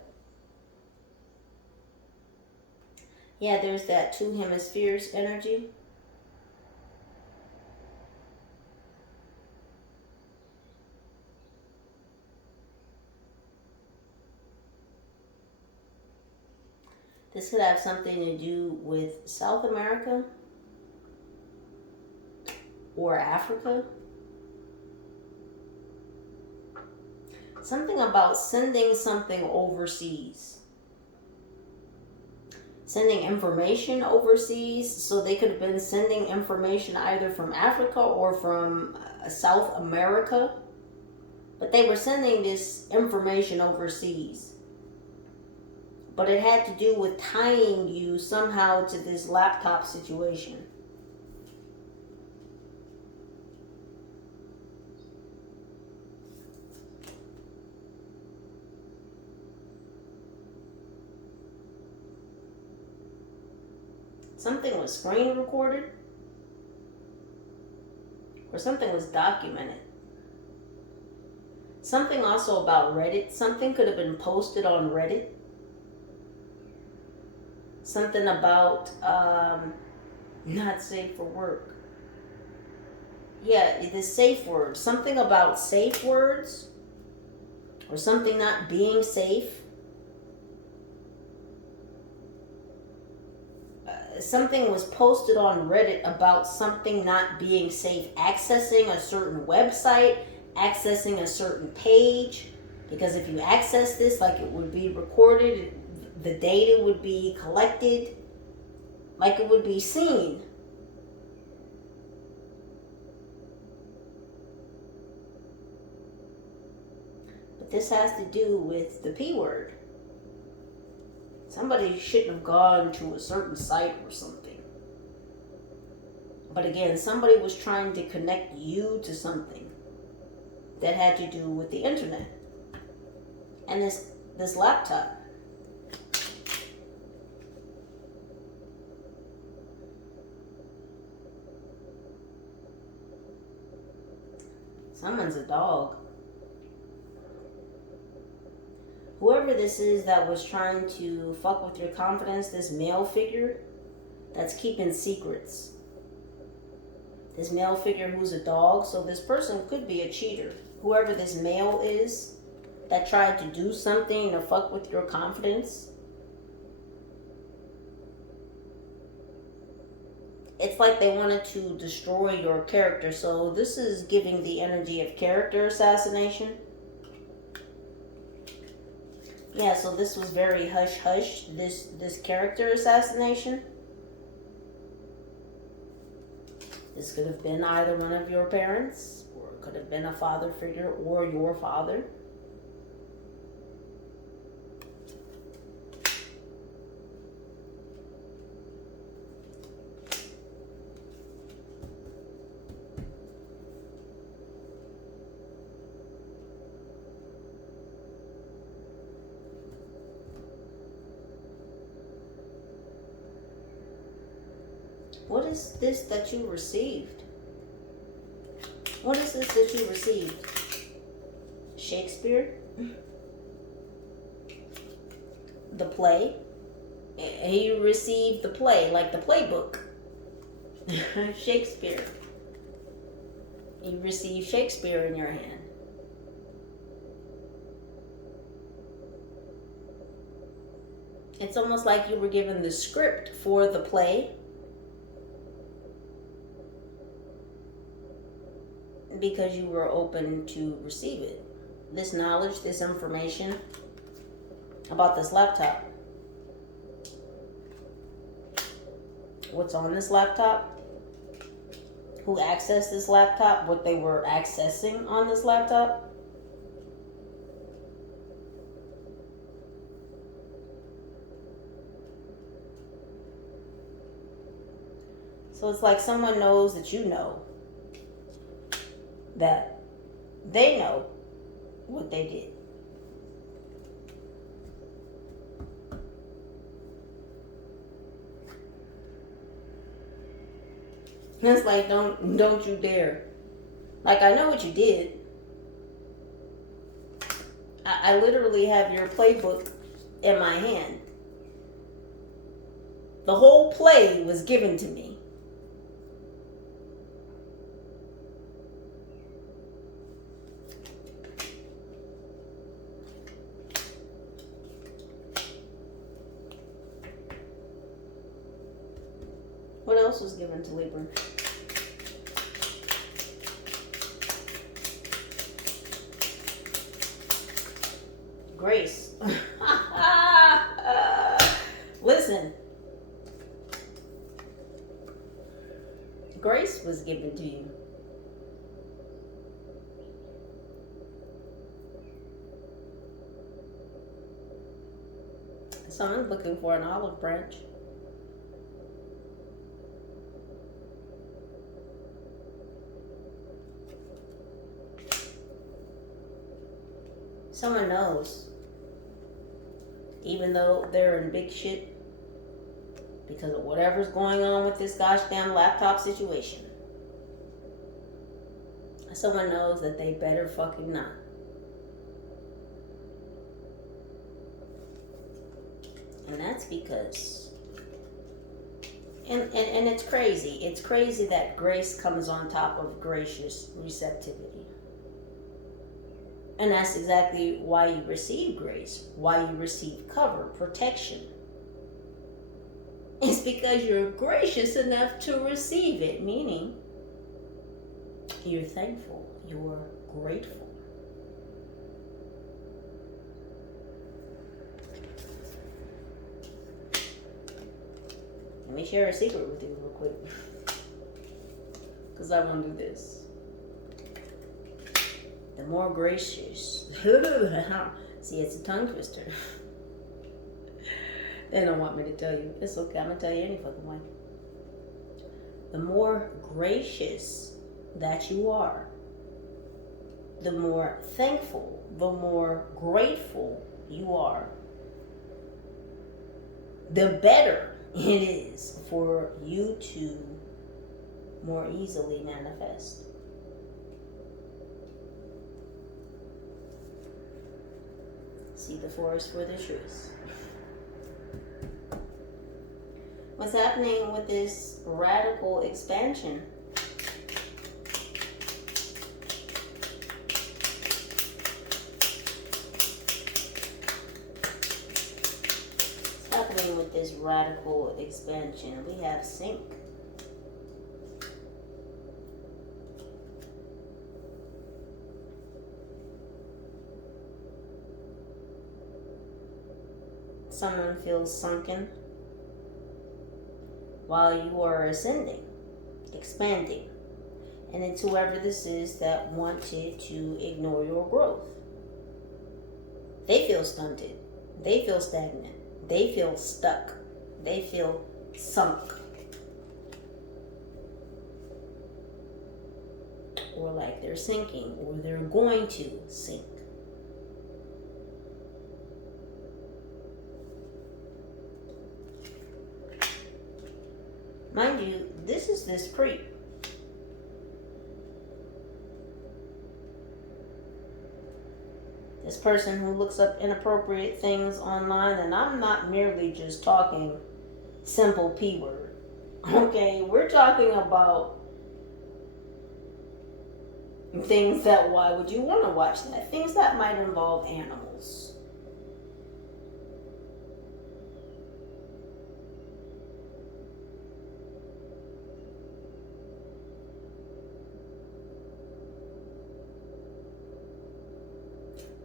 Yeah, there's that two hemispheres energy. This could have something to do with South America or Africa. Something about sending something overseas. Sending information overseas. So they could have been sending information either from Africa or from South America. But they were sending this information overseas. But it had to do with tying you somehow to this laptop situation. Something was screen recorded. or something was documented. Something also about Reddit. Something could have been posted on Reddit. Something about not safe for work. Yeah, the safe word. Something about safe words or something not being safe. Something was posted on Reddit about something not being safe. Accessing a certain website, accessing a certain page. Because if you access this, like, it would be recorded, the data would be collected, like it would be seen. But this has to do with the P word. Somebody shouldn't have gone to a certain site or something. But again, somebody was trying to connect you to something that had to do with the internet. And this laptop. Someone's a dog. Whoever this is that was trying to fuck with your confidence, this male figure that's keeping secrets. This male figure who's a dog, so this person could be a cheater. Whoever this male is that tried to do something to fuck with your confidence. It's like they wanted to destroy your character. So this is giving the energy of character assassination. Yeah, so this was very hush-hush, this character assassination. This could have been either one of your parents, or it could have been a father figure, or your father. What is this that you received? What is this that you received? Shakespeare? The play? You received the play, like the playbook. Shakespeare. You received Shakespeare in your hand. It's almost like you were given the script for the play. Because you were open to receive it. This knowledge, this information about this laptop. What's on this laptop? Who accessed this laptop? What they were accessing on this laptop? So it's like someone knows that you know that they know what they did. And it's like, don't you dare. Like, I know what you did. I literally have your playbook in my hand. The whole play was given to me. What else was given to Libra? Grace. Listen. Grace was given to you. Someone's looking for an olive branch. Someone knows, even though they're in big shit because of whatever's going on with this gosh damn laptop situation. someone knows that they better fucking not. And that's because, and it's crazy. It's crazy that grace comes on top of gracious receptivity. And that's exactly why you receive grace, why you receive cover, protection. It's because you're gracious enough to receive it, meaning you're thankful, you're grateful. Let me share a secret with you real quick. Because I want to do this. The more gracious. See, it's a tongue twister. They don't want me to tell you. It's okay, I'm going to tell you any fucking way. The more gracious that you are, the more thankful, the more grateful you are, the better it is for you to more easily manifest. See the forest for the trees. What's happening with this radical expansion? What's happening with this radical expansion? We have sync. Someone feels sunken while you are ascending, expanding. And it's whoever this is that wanted to ignore your growth. They feel stunted. They feel stagnant. They feel stuck. They feel sunk. Or like they're sinking, or they're going to sink. Mind you, this is this creep. This person who looks up inappropriate things online, and I'm not merely just talking simple P word. Okay, we're talking about things that, why would you want to watch that? Things that might involve animals.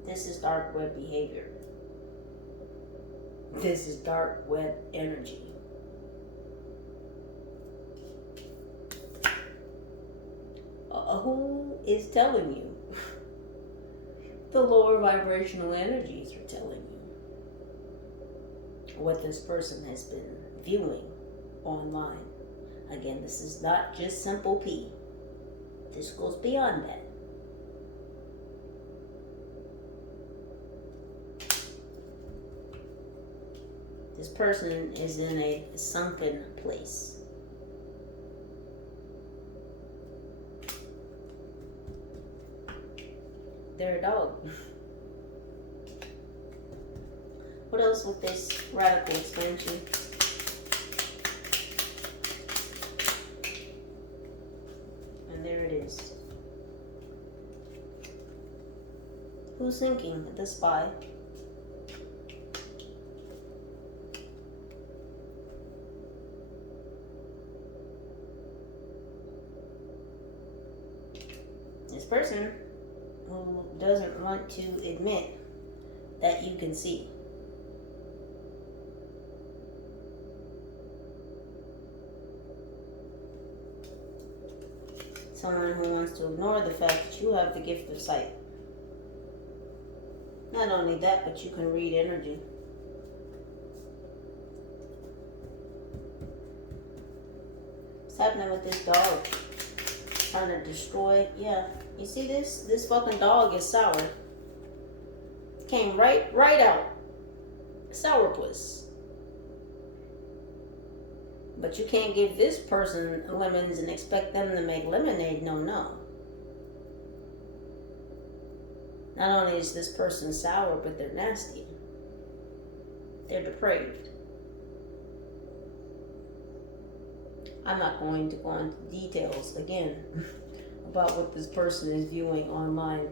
This is dark web behavior. This is dark web energy. Who is telling you? The lower vibrational energies are telling you what this person has been viewing online. Again, this is not just simple P. This goes beyond that. This person is in a sunken place. They're a dog. What else with this radical expansion? And there it is. Who's thinking? The spy. This person who doesn't want to admit that you can see. Someone who wants to ignore the fact that you have the gift of sight. Not only that, but you can read energy. What's happening with this dog? Trying to destroy, yeah. You see this? This fucking dog is sour. Came right out. Sourpuss. But you can't give this person lemons and expect them to make lemonade. No. Not only is this person sour, but they're nasty. They're depraved. I'm not going to go into details again about what this person is viewing online.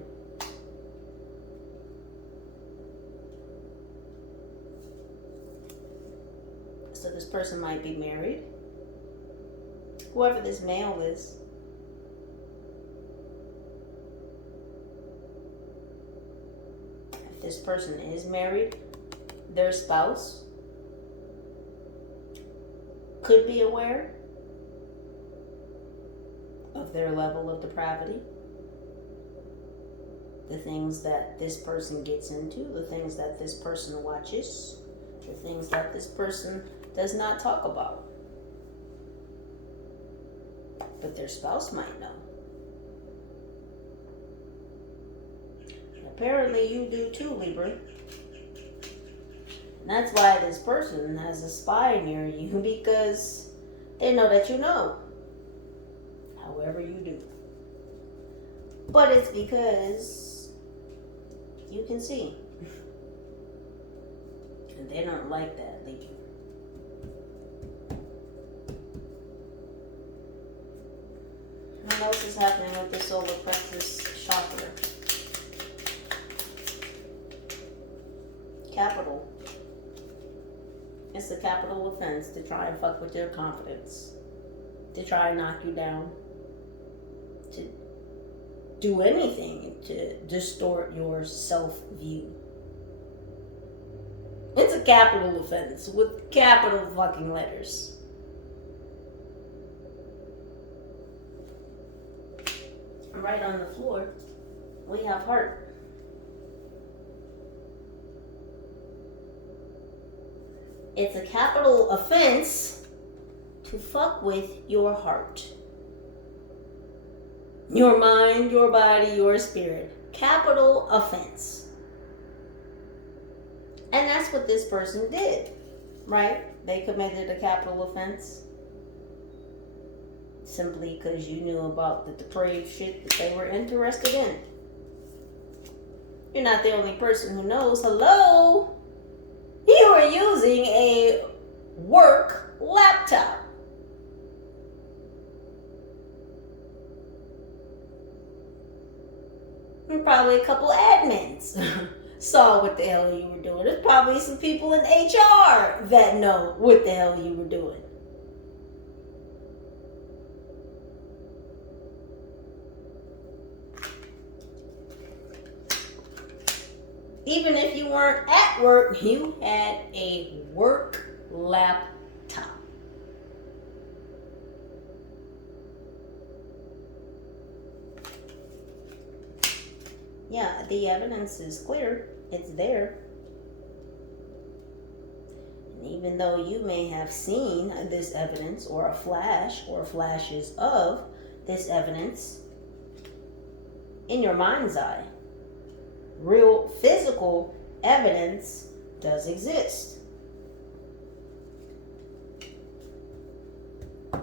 So this person might be married. Whoever this male is. If this person is married, their spouse could be aware of their level of depravity, the things that this person gets into, the things that this person watches, the things that this person does not talk about. But their spouse might know. Apparently you do too, Libra. And that's why this person has a spy near you, because they know that you know. However you do. But it's because you can see. And they don't like that, Libra. What else is happening with the solar plexus chakra? Capital. It's a capital offense to try and fuck with your confidence. To try and knock you down. To do anything to distort your self-view. It's a capital offense with capital fucking letters. Right on the floor, we have heart. It's a capital offense to fuck with your heart. Your mind, your body, your spirit. Capital offense. And that's what this person did, right? They committed a capital offense. Simply because you knew about the depraved shit that they were interested in. You're not the only person who knows. Hello? You are using a work laptop. And probably a couple admins saw what the hell you were doing. There's probably some people in HR that know what the hell you were doing. Even if you weren't at work, you had a work laptop. Yeah, the evidence is clear. It's there. And even though you may have seen this evidence or a flash or flashes of this evidence in your mind's eye, real physical evidence does exist.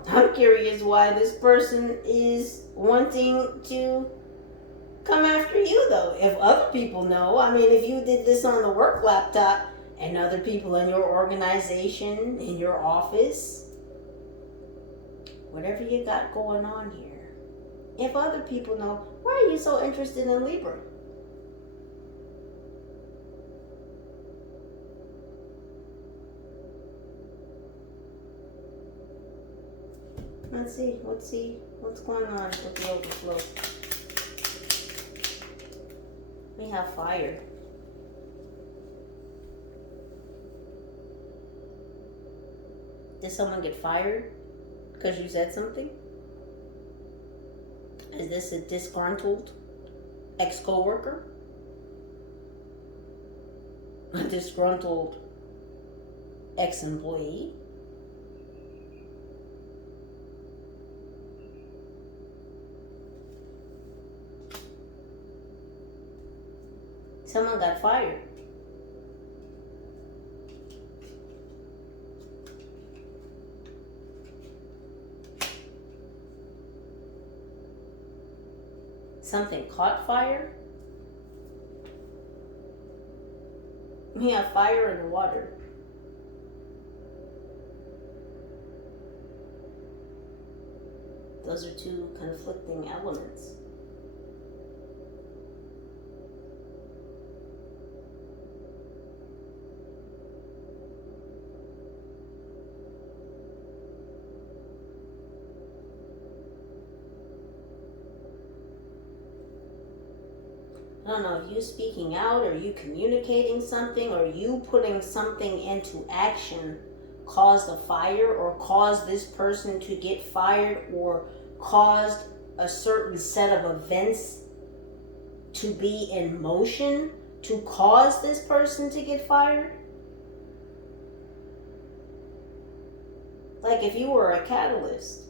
I'm curious why this person is wanting to come after you, though. If other people know, I mean, if you did this on the work laptop and other people in your organization, in your office, whatever you got going on here, if other people know, why are you so interested in Libra? Let's see what's going on with the overflow. We have fire. Did someone get fired because you said something? Is this a disgruntled ex-coworker? A disgruntled ex-employee? Someone got fired. Something caught fire? We have fire and water. Those are two conflicting elements. I don't know if you speaking out, or you communicating something, or you putting something into action caused a fire, or caused this person to get fired, or caused a certain set of events to be in motion to cause this person to get fired. Like if you were a catalyst.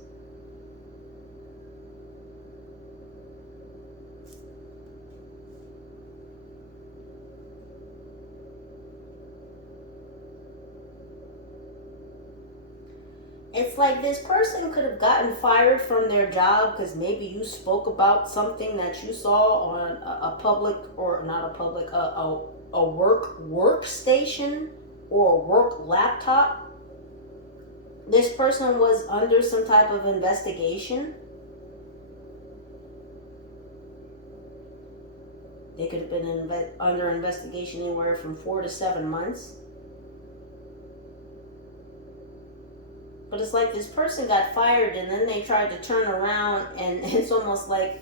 It's like this person could have gotten fired from their job because maybe you spoke about something that you saw on a public, or not a public, a workstation or a work laptop. This person was under some type of investigation. They could have been under investigation anywhere from 4 to 7 months. But it's like this person got fired and then they tried to turn around, and it's almost like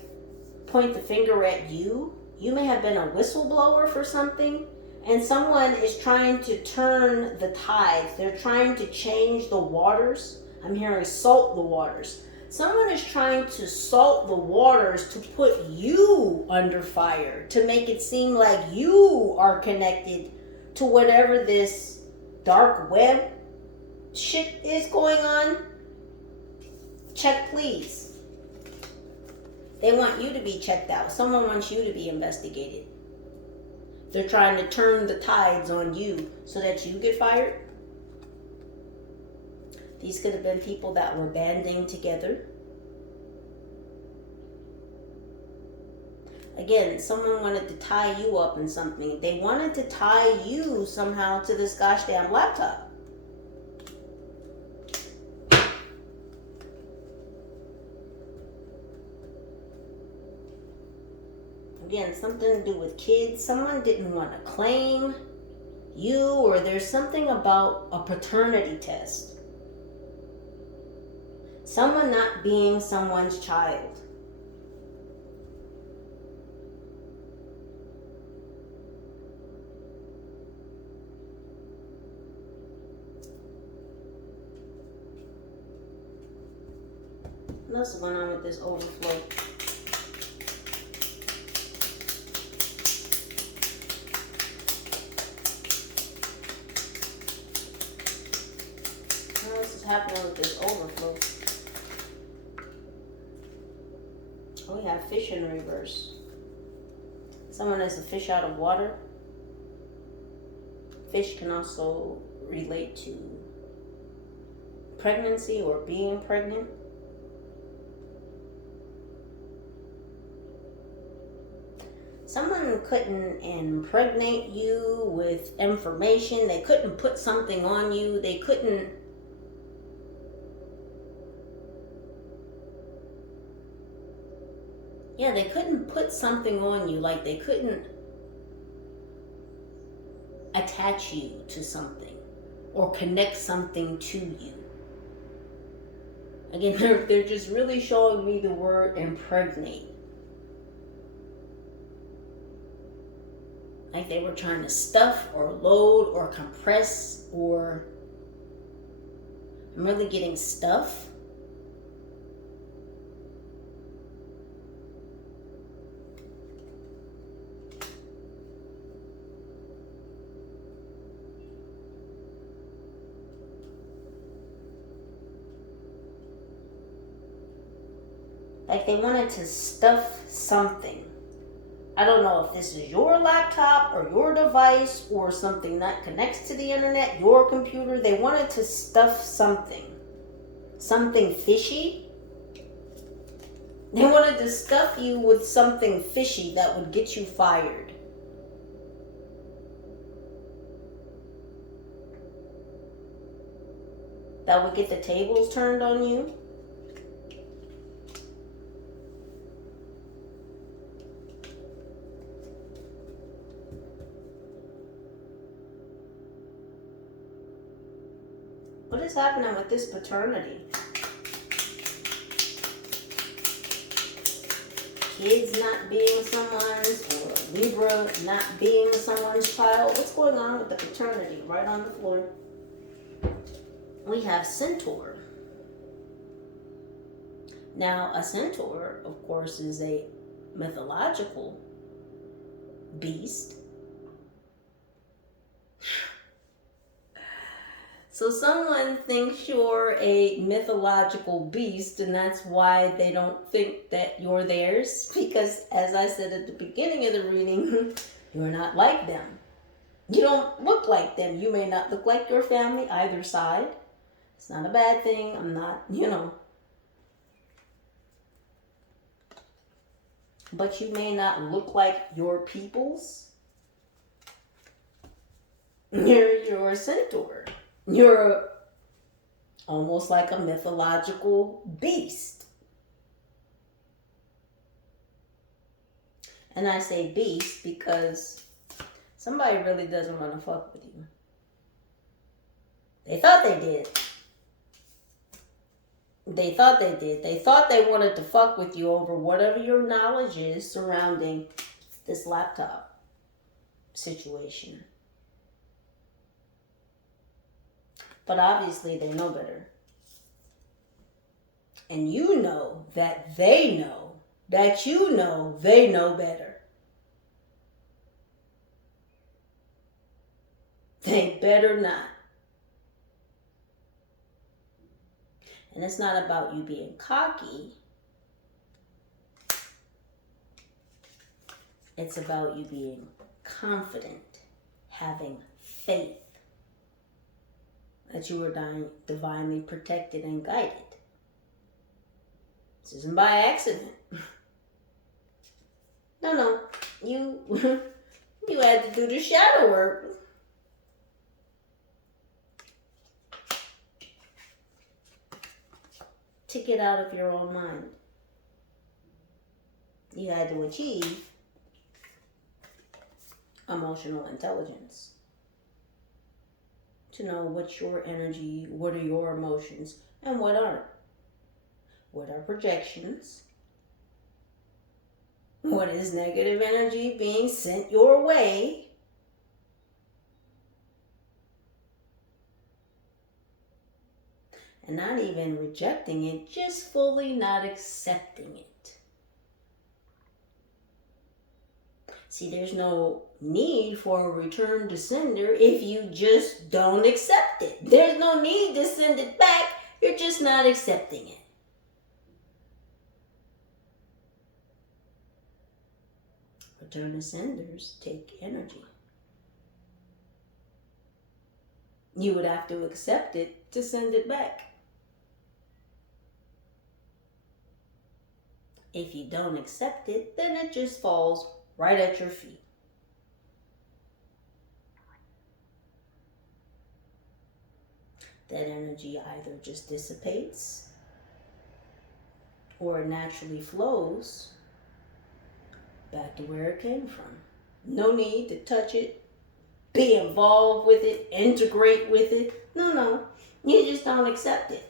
point the finger at you. You may have been a whistleblower for something, and someone is trying to turn the tides. They're trying to change the waters. I'm hearing salt the waters. Someone is trying to salt the waters to put you under fire, to make it seem like you are connected to whatever this dark web shit is going on. Check, please. They want you to be checked out. Someone wants you to be investigated. They're trying to turn the tides on you so that you get fired. These could have been people that were banding together. Again, someone wanted to tie you up in something. They wanted to tie you somehow to this gosh damn laptop. Again, something to do with kids. Someone didn't want to claim you, or there's something about a paternity test. Someone not being someone's child. What else is going on with this overflow? What else is happening with this overflow? Oh, we have fish in reverse. Someone is a fish out of water. Fish can also relate to pregnancy or being pregnant. Someone couldn't impregnate you with information. They couldn't put something on you. They couldn't. Yeah, they couldn't put something on you. Like they couldn't attach you to something or connect something to you. Again, they're just really showing me the word impregnate. Like they were trying to stuff or load or compress, or I'm really getting stuff. Like they wanted to stuff something. I don't know if this is your laptop or your device or something that connects to the internet, your computer. They wanted to stuff something. Something fishy. They wanted to stuff you with something fishy that would get you fired. that would get the tables turned on you. What is happening with this paternity? Kids not being someone's, or Libra not being someone's child. What's going on with the paternity? Right on the floor. We have Centaur. Now, a centaur, of course, is a mythological beast. So someone thinks you're a mythological beast, and that's why they don't think that you're theirs. Because, as I said at the beginning of the reading, you're not like them. You don't look like them. You may not look like your family, either side. It's not a bad thing. I'm not, But you may not look like your peoples. You're a centaur. You're almost like a mythological beast. And I say beast because somebody really doesn't want to fuck with you. They thought they did. They thought they did. They thought they wanted to fuck with you over whatever your knowledge is surrounding this laptop situation. But obviously they know better. And you know that they know that you know they know better. They better not. And it's not about you being cocky. It's about you being confident, having faith that you are divinely protected and guided. This isn't by accident. No. You had to do the shadow work. To get out of your own mind. You had to achieve emotional intelligence. To know what's your energy, what are your emotions, and what aren't. What are projections? What is negative energy being sent your way? And not even rejecting it, just fully not accepting it. See, there's no need for a return to sender if you just don't accept it. There's no need to send it back. You're just not accepting it. Return to senders take energy. You would have to accept it to send it back. If you don't accept it, then it just falls right at your feet. That energy either just dissipates or it naturally flows back to where it came from. No need to touch it, be involved with it, integrate with it. No. You just don't accept it.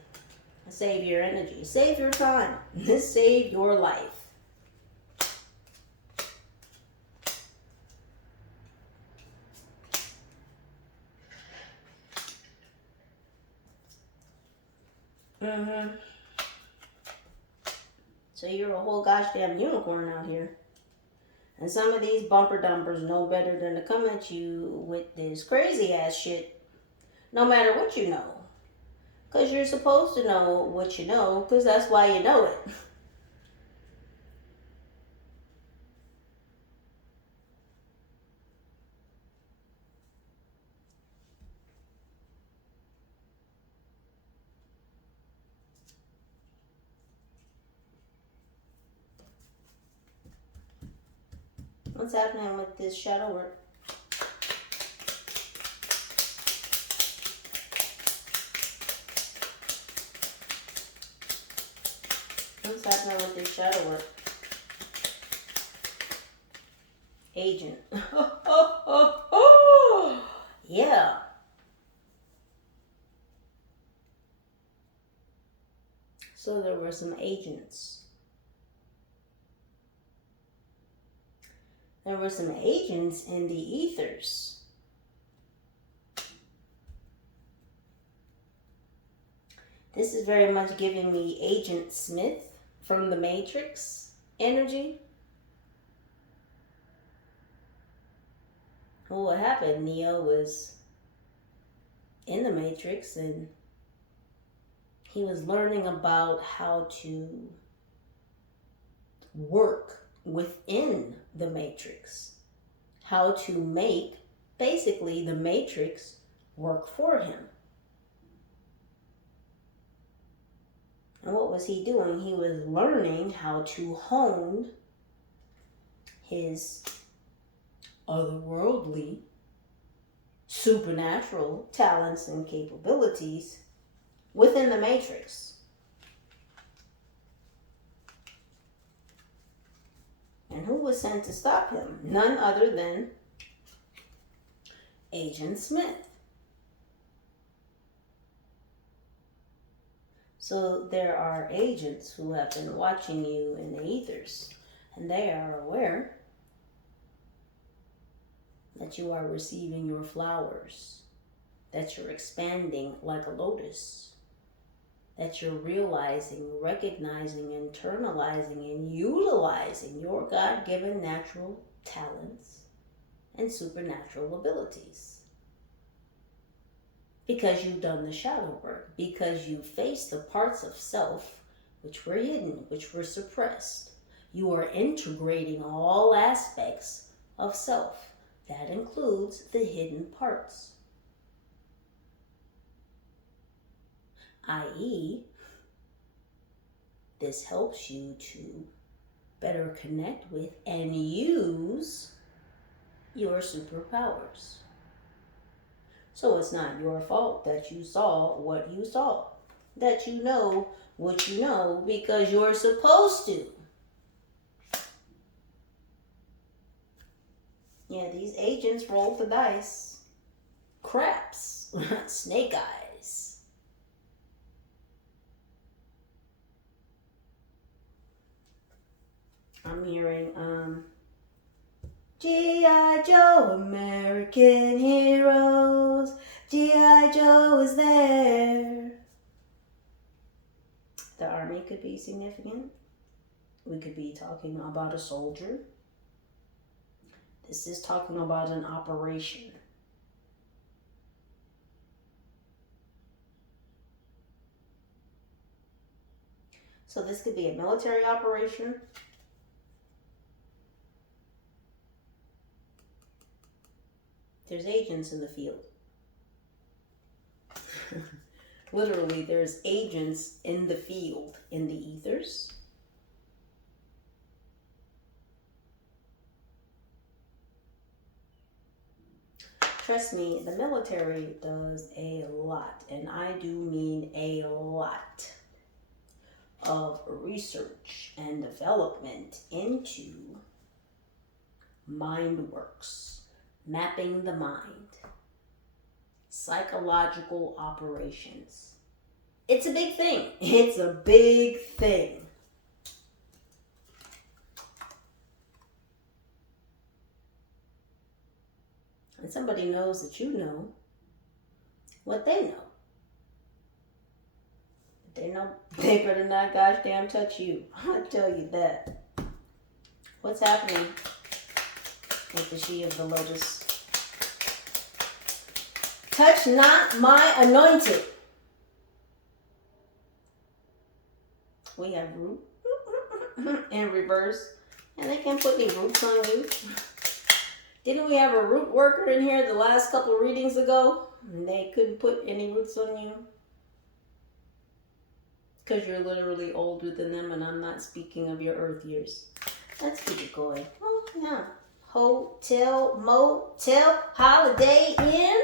Save your energy. Save your time. Save your life. So you're a whole gosh damn unicorn out here. And some of these bumper dumpers know better than to come at you with this crazy ass shit. No matter what you know. Because you're supposed to know what you know. Because that's why you know it. What's happening with this shadow work? What's happening with your shadow work? Agent. Yeah. So there were some agents. There were some agents in the ethers. This is very much giving me Agent Smith from the Matrix energy. Well, what happened? Neo was in the Matrix and he was learning about how to work within the Matrix. How to make, basically, the Matrix work for him. And what was he doing? He was learning how to hone his otherworldly, supernatural talents and capabilities within the Matrix. And who was sent to stop him? None other than Agent Smith. So there are agents who have been watching you in the ethers, and they are aware that you are receiving your flowers, that you're expanding like a lotus, that you're realizing, recognizing, internalizing, and utilizing your God-given natural talents and supernatural abilities. Because you've done the shadow work, because you faced the parts of self which were hidden, which were suppressed. You are integrating all aspects of self. That includes the hidden parts. i.e., this helps you to better connect with and use your superpowers. So it's not your fault that you saw what you saw, that you know what you know, because you're supposed to. Yeah, these agents roll the dice. Craps. Snake eyes. I'm hearing, G.I. Joe, American heroes. G.I. Joe is there. The army could be significant. We could be talking about a soldier. This is talking about an operation. So this could be a military operation. There's agents in the field. Literally, there's agents in the field, in the ethers. Trust me, the military does a lot, and I do mean a lot, of research and development into mind works, mapping the mind, psychological operations. It's a big thing. It's a big thing. And somebody knows that you know what they know. They know they better not gosh damn touch you. I tell you that. What's happening with the she of the lotus? Touch not my anointed. We have root in reverse. And they can't put any roots on you. Didn't we have a root worker in here the last couple of readings ago? And they couldn't put any roots on you? Because you're literally older than them, and I'm not speaking of your earth years. Let's keep it going. Oh, yeah. Hotel, motel, holiday inn.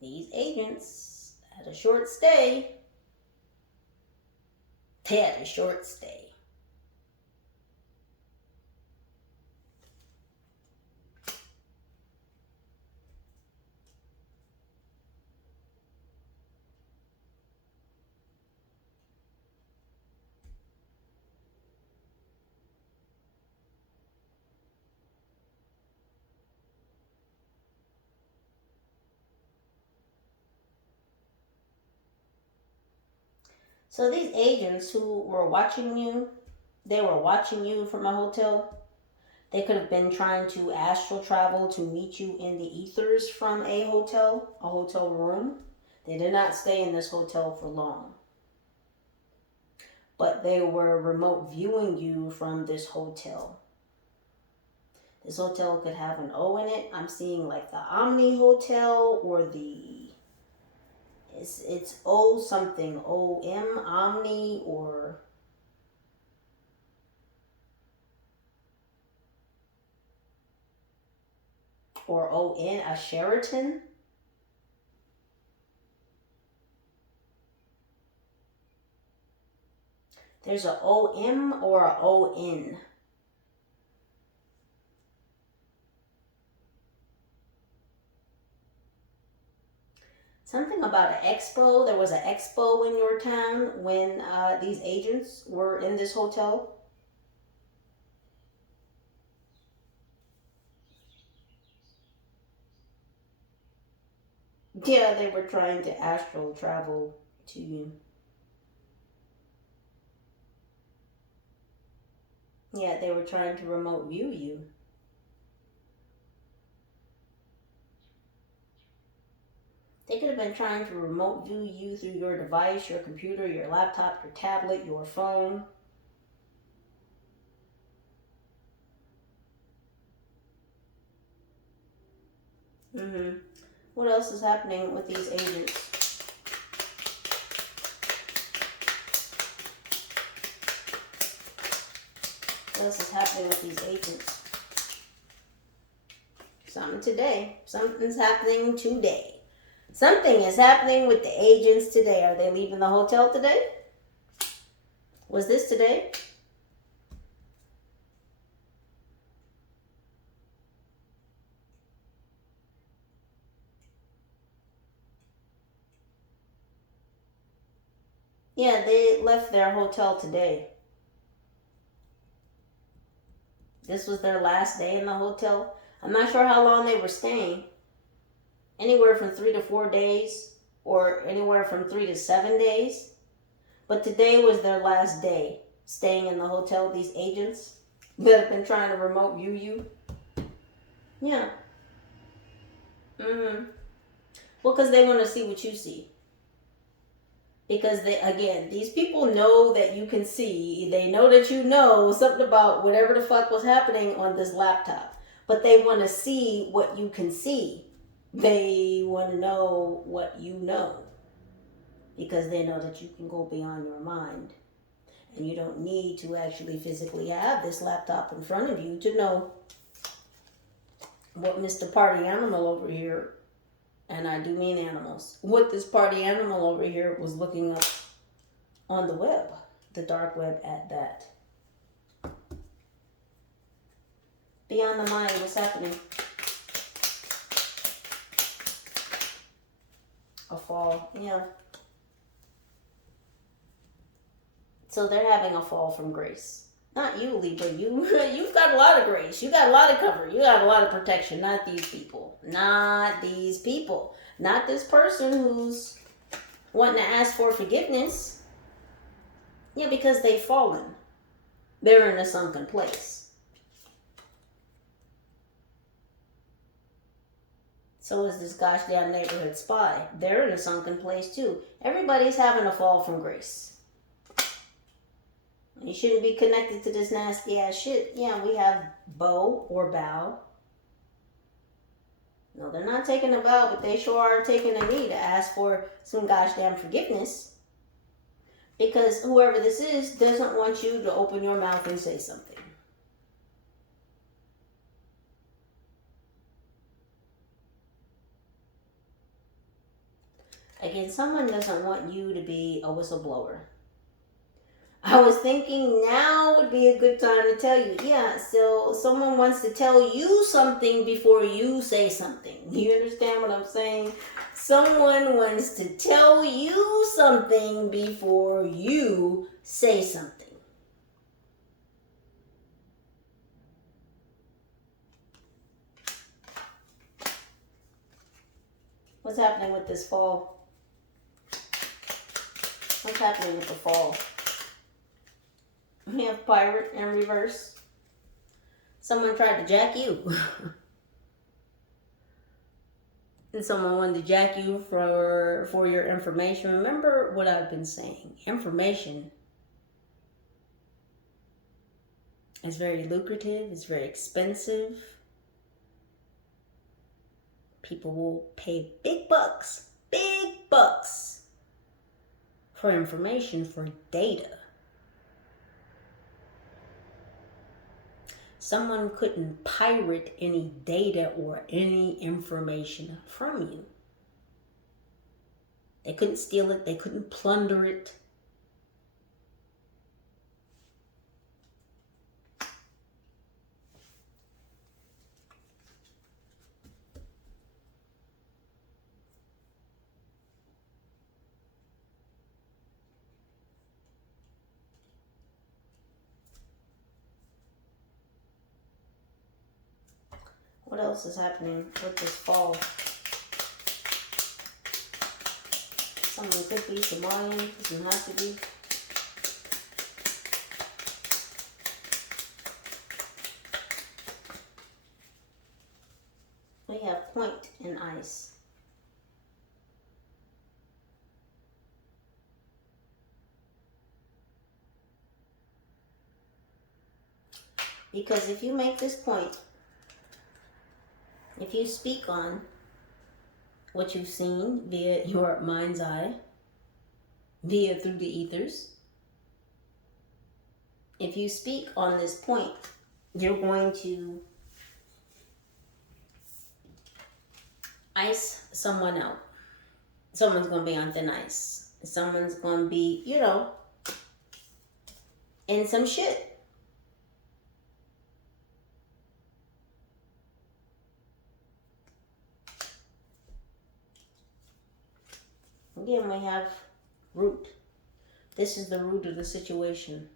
These agents had a short stay. They had a short stay. So these agents who were watching you, they were watching you from a hotel. They could have been trying to astral travel to meet you in the ethers from a hotel room. They did not stay in this hotel for long. But they were remote viewing you from this hotel. This hotel could have an O in it. I'm seeing like the Omni Hotel or the... It's O something. O-M, Omni, or... Or O-N, a Sheraton. There's a O-M or a O-N. Something about an expo. There was an expo in your town when these agents were in this hotel. Yeah, they were trying to astral travel to you. Yeah, they were trying to remote view you. They could have been trying to remote view you through your device, your computer, your laptop, your tablet, your phone. What else is happening with these agents? What else is happening with these agents? Something today. Something's happening today. Something is happening with the agents today. Are they leaving the hotel today? Was this today? Yeah, they left their hotel today. This was their last day in the hotel. I'm not sure how long they were staying. Anywhere from 3 to 4 days, or anywhere from 3 to 7 days. But today was their last day staying in the hotel, these agents that have been trying to remote view you. Yeah. Well, because they want to see what you see. Because these people know that you can see. They know that you know something about whatever the fuck was happening on this laptop. But they want to see what you can see. They want to know what you know. Because they know that you can go beyond your mind. And you don't need to actually physically have this laptop in front of you to know what Mr. Party Animal over here, and I do mean animals, what this party animal over here was looking up on the web, the dark web at that. Beyond the mind, what's happening? A fall, yeah. So they're having a fall from grace. Not you, Libra. You've got a lot of grace. You got a lot of cover. You got a lot of protection. Not these people. Not these people. Not this person who's wanting to ask for forgiveness. Yeah, because they've fallen. They're in a sunken place. So is this gosh damn neighborhood spy. They're in a sunken place too. Everybody's having a fall from grace. You shouldn't be connected to this nasty ass shit. Yeah, we have bow or bow. No, they're not taking a bow, but they sure are taking a knee to ask for some gosh damn forgiveness. Because whoever this is doesn't want you to open your mouth and say something. Again, someone doesn't want you to be a whistleblower. I was thinking now would be a good time to tell you. Yeah, so someone wants to tell you something before you say something. You understand what I'm saying? Someone wants to tell you something before you say something. What's happening with this fall? What's happening with the fall? We have pirate in reverse. Someone tried to jack you. And someone wanted to jack you for your information. Remember what I've been saying. Information is very lucrative. It's very expensive. People will pay big bucks for information, for data. Someone couldn't pirate any data or any information from you. They couldn't steal it. They couldn't plunder it. What else is happening with this fall? Someone could be Somalian, doesn't have to be. We have point in ice. Because if you make this point, if you speak on what you've seen via your mind's eye, via through the ethers, if you speak on this point, you're going to ice someone out. Someone's going to be on thin ice. Someone's going to be, you know, in some shit. Again, we have root. This is the root of the situation.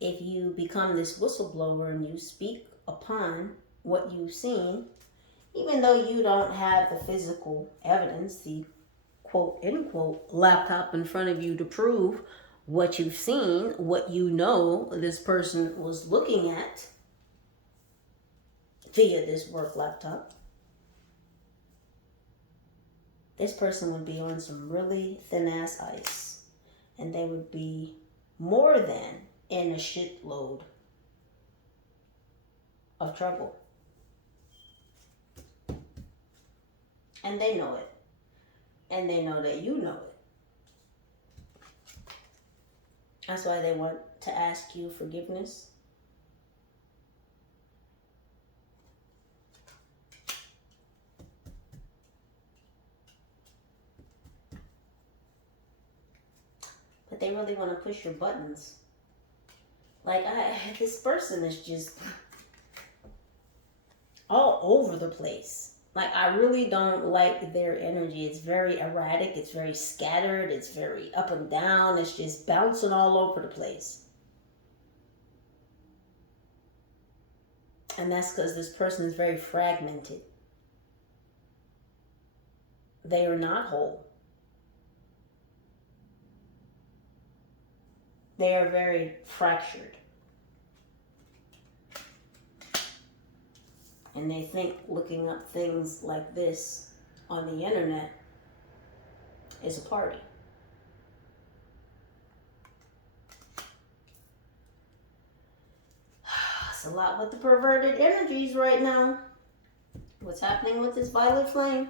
If you become this whistleblower and you speak upon what you've seen, even though you don't have the physical evidence, the quote unquote laptop in front of you to prove what you've seen, what you know this person was looking at via this work laptop, this person would be on some really thin ass ice, and they would be more than in a shitload of trouble. And they know it. And they know that you know it. That's why they want to ask you forgiveness. But they really want to push your buttons. Like, this person is just all over the place. Like, I really don't like their energy. It's very erratic. It's very scattered. It's very up and down. It's just bouncing all over the place. And that's because this person is very fragmented. They are not whole. They are very fractured. And they think looking up things like this on the internet is a party. It's a lot with the perverted energies right now. What's happening with this violet flame?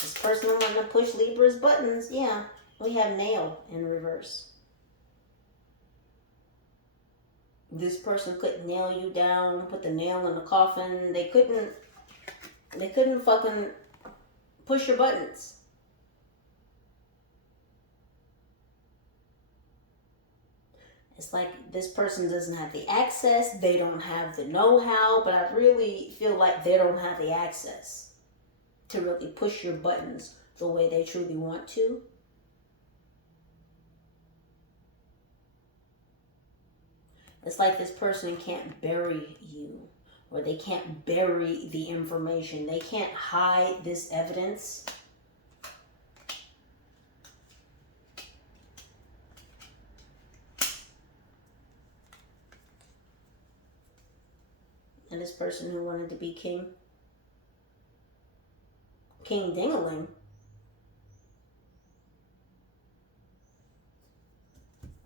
This person wanting to push Libra's buttons. Yeah, we have nail in reverse. This person couldn't nail you down, put the nail in the coffin. They couldn't fucking push your buttons. It's like this person doesn't have the access, they don't have the know-how, but I really feel like they don't have the access to really push your buttons the way they truly want to. It's like this person can't bury you, or they can't bury the information. They can't hide this evidence. And this person who wanted to be king Dingaling,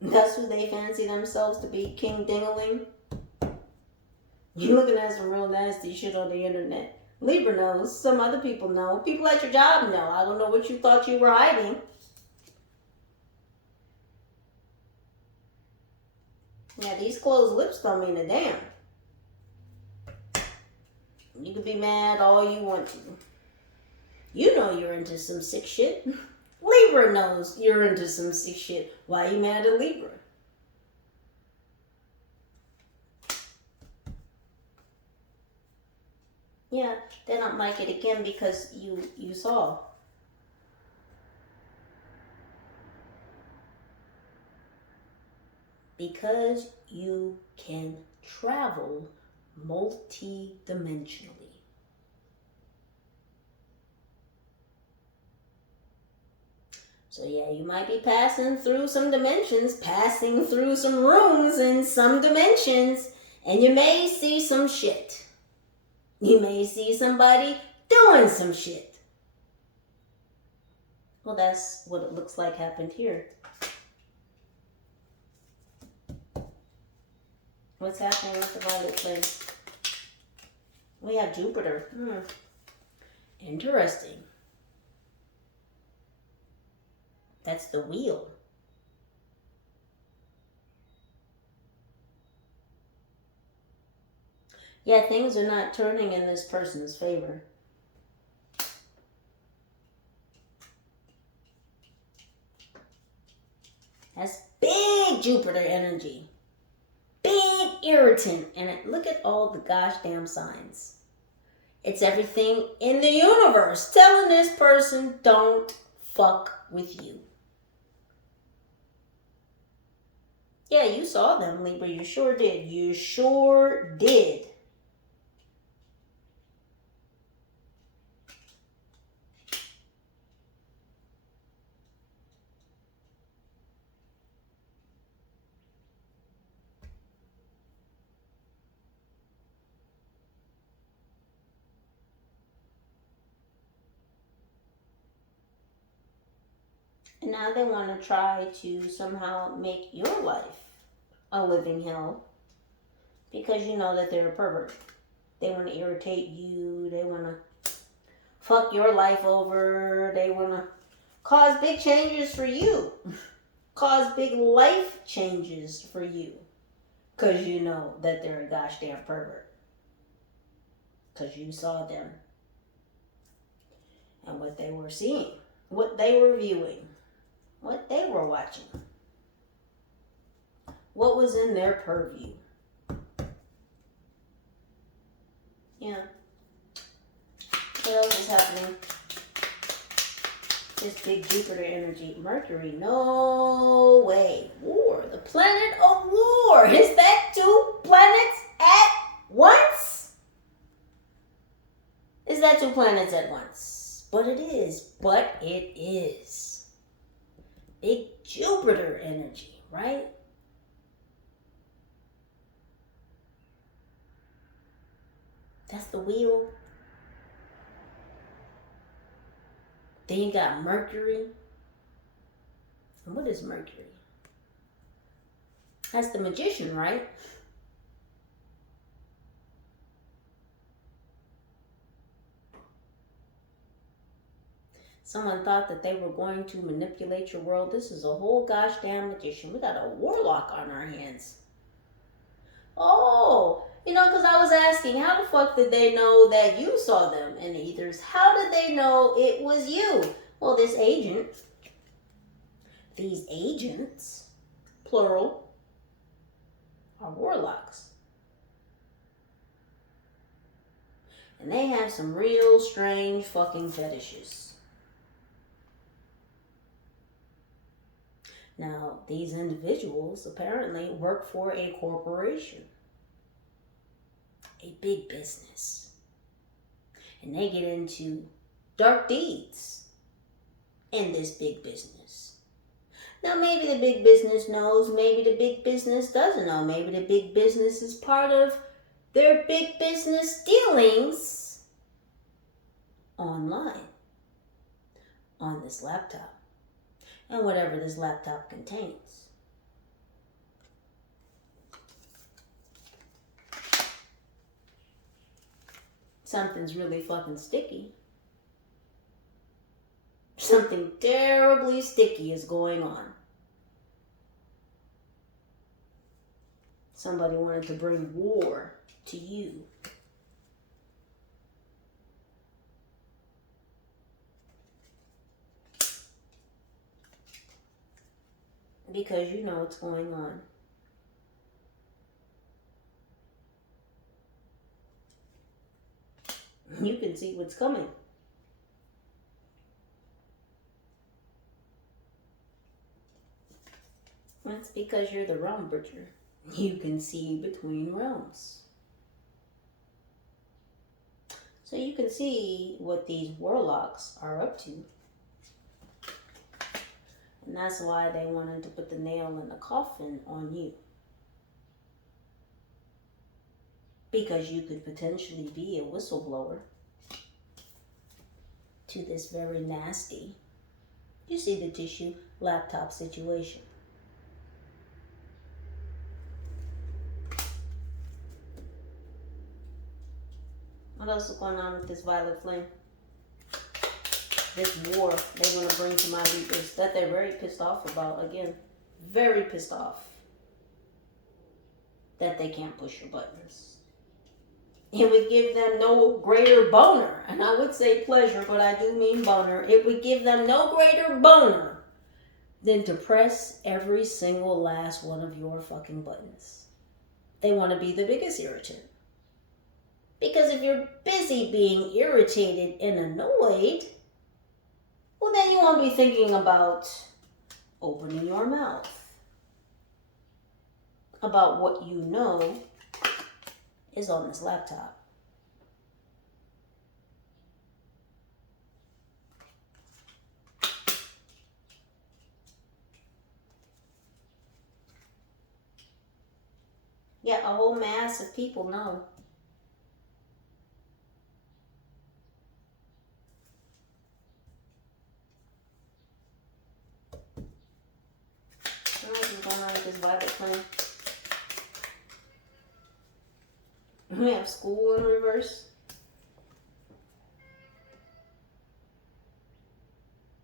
that's who they fancy themselves to be, King Dingaling. You looking at some real nasty shit on the internet. Libra knows. Some other people know. People at your job know. I don't know what you thought you were hiding. Yeah, these closed lips don't mean a damn. You can be mad all you want to. You know you're into some sick shit. Libra knows you're into some sick shit. Why are you mad at Libra? Yeah, they don't like it again because you saw. Because you can travel multi-dimensionally. So yeah, you might be passing through some dimensions, passing through some rooms in some dimensions, and you may see some shit. You may see somebody doing some shit. Well, that's what it looks like happened here. What's happening with the violet place? We have Jupiter. Interesting. That's the wheel. Yeah, things are not turning in this person's favor. That's big Jupiter energy. Big irritant. And look at all the gosh damn signs. It's everything in the universe telling this person, don't fuck with you. Yeah, you saw them, Libra. You sure did. You sure did. And now they want to try to somehow make your life a living hell because you know that they're a pervert. They want to irritate you. They want to fuck your life over. They want to cause big changes for you. Cause big life changes for you because you know that they're a gosh damn pervert. Because you saw them and what they were seeing, what they were viewing, what they were watching, what was in their purview. Yeah. What else is happening? This big Jupiter energy. Mercury, no way. War, the planet of war. Is that 2 planets at once? Is that 2 planets at once? But it is. But it is. Big Jupiter energy, right? That's the wheel. Then you got Mercury. And what is Mercury? That's the magician, right? Someone thought that they were going to manipulate your world. This is a whole gosh damn magician. We got a warlock on our hands. Oh, you know, because I was asking, how the fuck did they know that you saw them in the ethers? How did they know it was you? Well, this agent, these agents, plural, are warlocks. And they have some real strange fucking fetishes. Now, these individuals apparently work for a corporation, a big business. And they get into dark deeds in this big business. Now, maybe the big business knows, maybe the big business doesn't know. Maybe the big business is part of their big business dealings online on this laptop and whatever this laptop contains. Something's really fucking sticky. Something terribly sticky is going on. Somebody wanted to bring war to you. Because you know what's going on. You can see what's coming. That's because you're the realm bridger. You can see between realms. So you can see what these warlocks are up to. And that's why they wanted to put the nail in the coffin on you. Because you could potentially be a whistleblower to this very nasty, you see the tissue, laptop situation. What else is going on with this violet flame? This war they want to bring to my Libras that they're very pissed off about. Again, very pissed off that they can't push your buttons. It would give them no greater boner, and I would say pleasure, but I do mean boner. It would give them no greater boner than to press every single last one of your fucking buttons. They want to be the biggest irritant. Because if you're busy being irritated and annoyed, well, then you won't be thinking about opening your mouth about what you know is on this laptop. Yeah, a whole mass of people know. What's going on with this violet flame? We have school in reverse.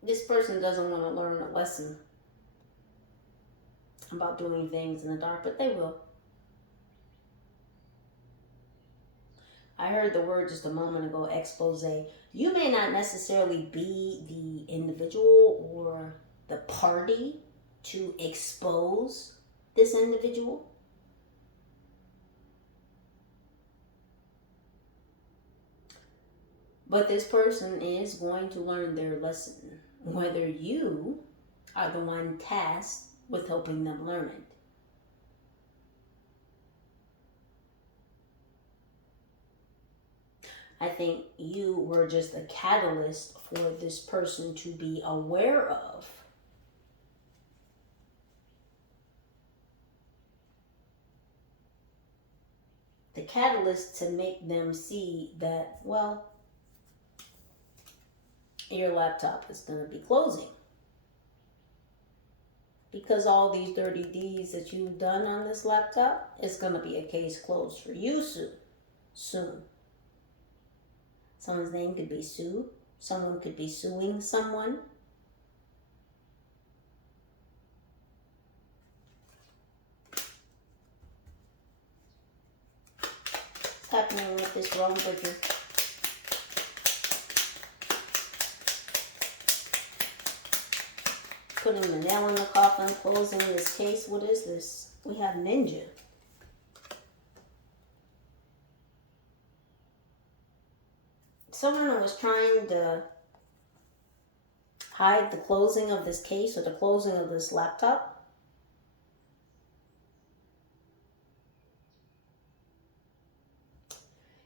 This person doesn't want to learn a lesson about doing things in the dark, but they will. I heard the word just a moment ago, expose. You may not necessarily be the individual or the party to expose this individual. But this person is going to learn their lesson, whether you are the one tasked with helping them learn it. I think you were just a catalyst for this person to be aware of the catalyst to make them see that, well, your laptop is going to be closing. Because all these dirty deeds that you've done on this laptop, it's going to be a case closed for you soon. Someone's name could be Sue. Someone could be suing someone. What's happening with this wrong bridger? Putting the nail in the coffin, closing this case. What is this? We have ninja. Someone was trying to hide the closing of this case or the closing of this laptop.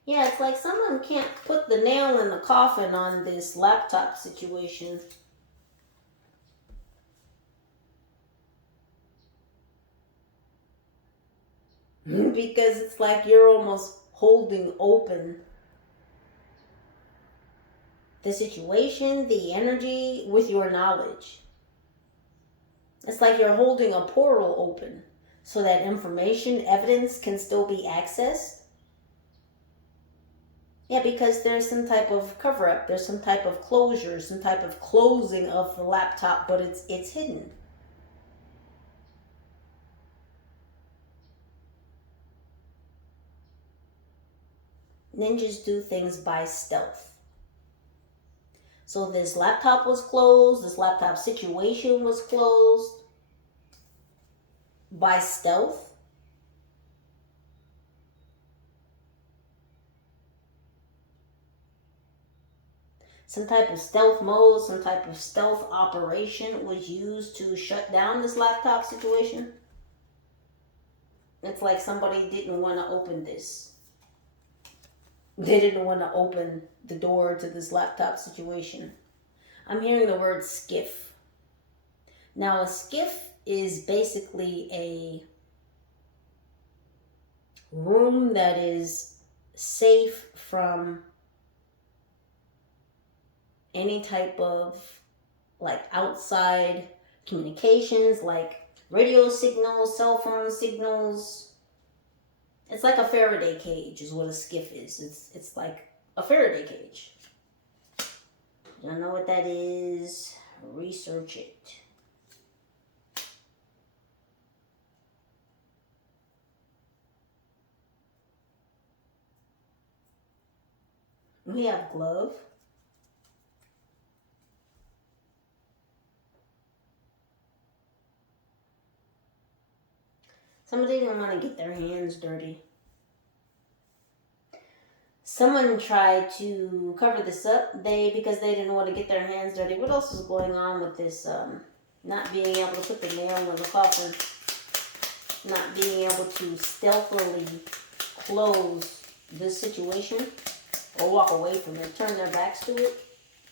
Yeah, it's like someone can't put the nail in the coffin on this laptop situation. Because it's like you're almost holding open the situation, the energy with your knowledge. It's like you're holding a portal open so that information, evidence can still be accessed. Yeah, because there's some type of cover up, there's some type of closure, some type of closing of the laptop, but it's hidden. Ninjas do things by stealth. So this laptop was closed, this laptop situation was closed by stealth. Some type of stealth mode, some type of stealth operation was used to shut down this laptop situation. It's like somebody didn't want to open this. They didn't want to open the door to this laptop situation. I'm hearing the word skiff. Now, a skiff is basically a room that is safe from any type of like outside communications, like radio signals, cell phone signals. It's like a Faraday cage is what a skiff is. It's like a Faraday cage. Don't know what that is? Research it. We have glove. Somebody didn't want to get their hands dirty. Someone tried to cover this up, because they didn't want to get their hands dirty. What else is going on with this not being able to put the nail in the coffin, not being able to stealthily close this situation or walk away from it, turn their backs to it?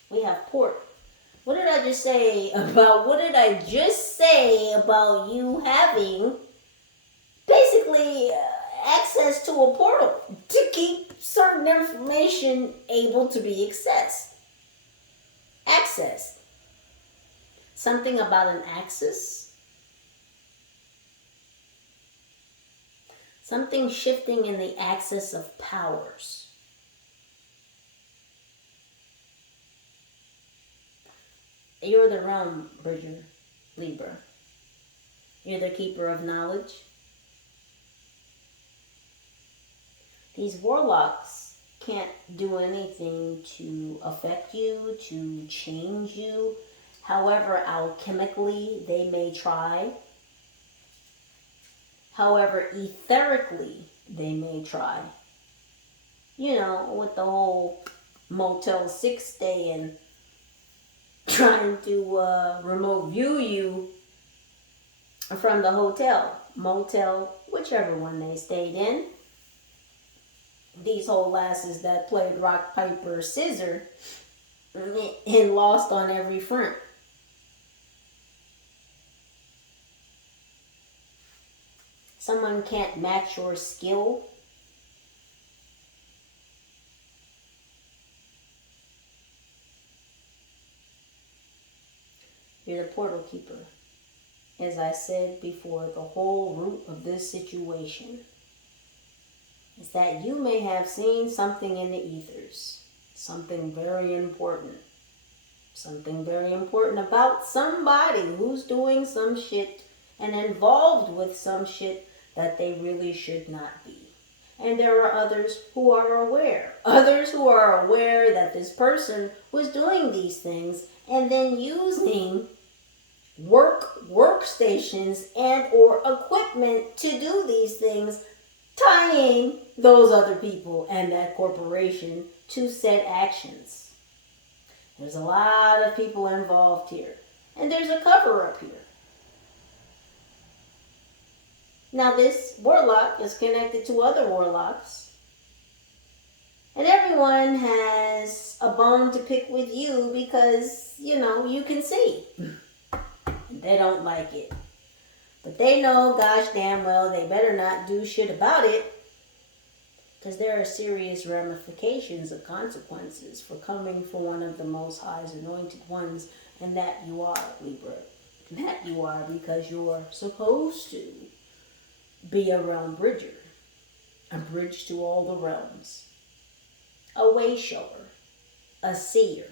We have port. What did I just say about you having basically access to a portal to keep certain information able to be accessed? Something about an axis. Something shifting in the axis of powers. You're the realm bridger, Libra. You're the keeper of knowledge. These warlocks can't do anything to affect you, to change you. However, alchemically, they may try. However, etherically, they may try. You know, with the whole Motel 6 stay and trying to remote view you from the hotel, motel, whichever one they stayed in. These whole lasses that played rock, paper, scissor and lost on every front. Someone can't match your skill. You're the portal keeper. As I said before, the whole root of this situation is that you may have seen something in the ethers. Something very important. Something very important about somebody who's doing some shit and involved with some shit that they really should not be. And there are others who are aware. Others who are aware that this person was doing these things and then using workstations and or equipment to do these things, tying those other people and that corporation to set actions. There's a lot of people involved here. And there's a cover-up here. Now this warlock is connected to other warlocks. And everyone has a bone to pick with you because, you know, you can see. They don't like it. But they know, gosh damn well, they better not do shit about it. Because there are serious ramifications of consequences for coming for one of the Most High's anointed ones. And that you are, Libra. That you are because you're supposed to be a realm bridger. A bridge to all the realms. A way shower. A seer.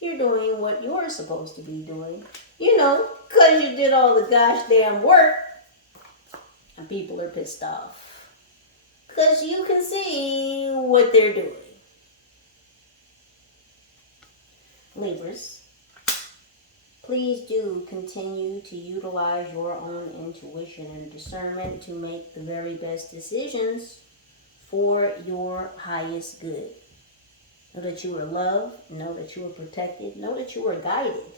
You're doing what you're supposed to be doing. You know, because you did all the gosh damn work. And people are pissed off. Because you can see what they're doing. Libras, please do continue to utilize your own intuition and discernment to make the very best decisions for your highest good. Know that you are loved. Know that you are protected. Know that you are guided.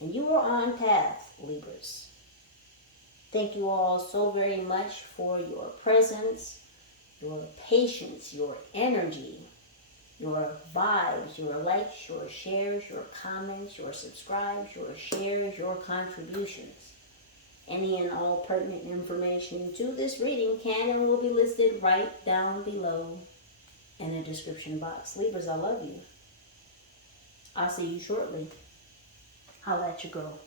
And you are on path, Libras. Thank you all so very much for your presence, your patience, your energy, your vibes, your likes, your shares, your comments, your subscribes, your shares, your contributions. Any and all pertinent information to this reading can and will be listed right down below in the description box. Libras, I love you. I'll see you shortly. I'll let you go.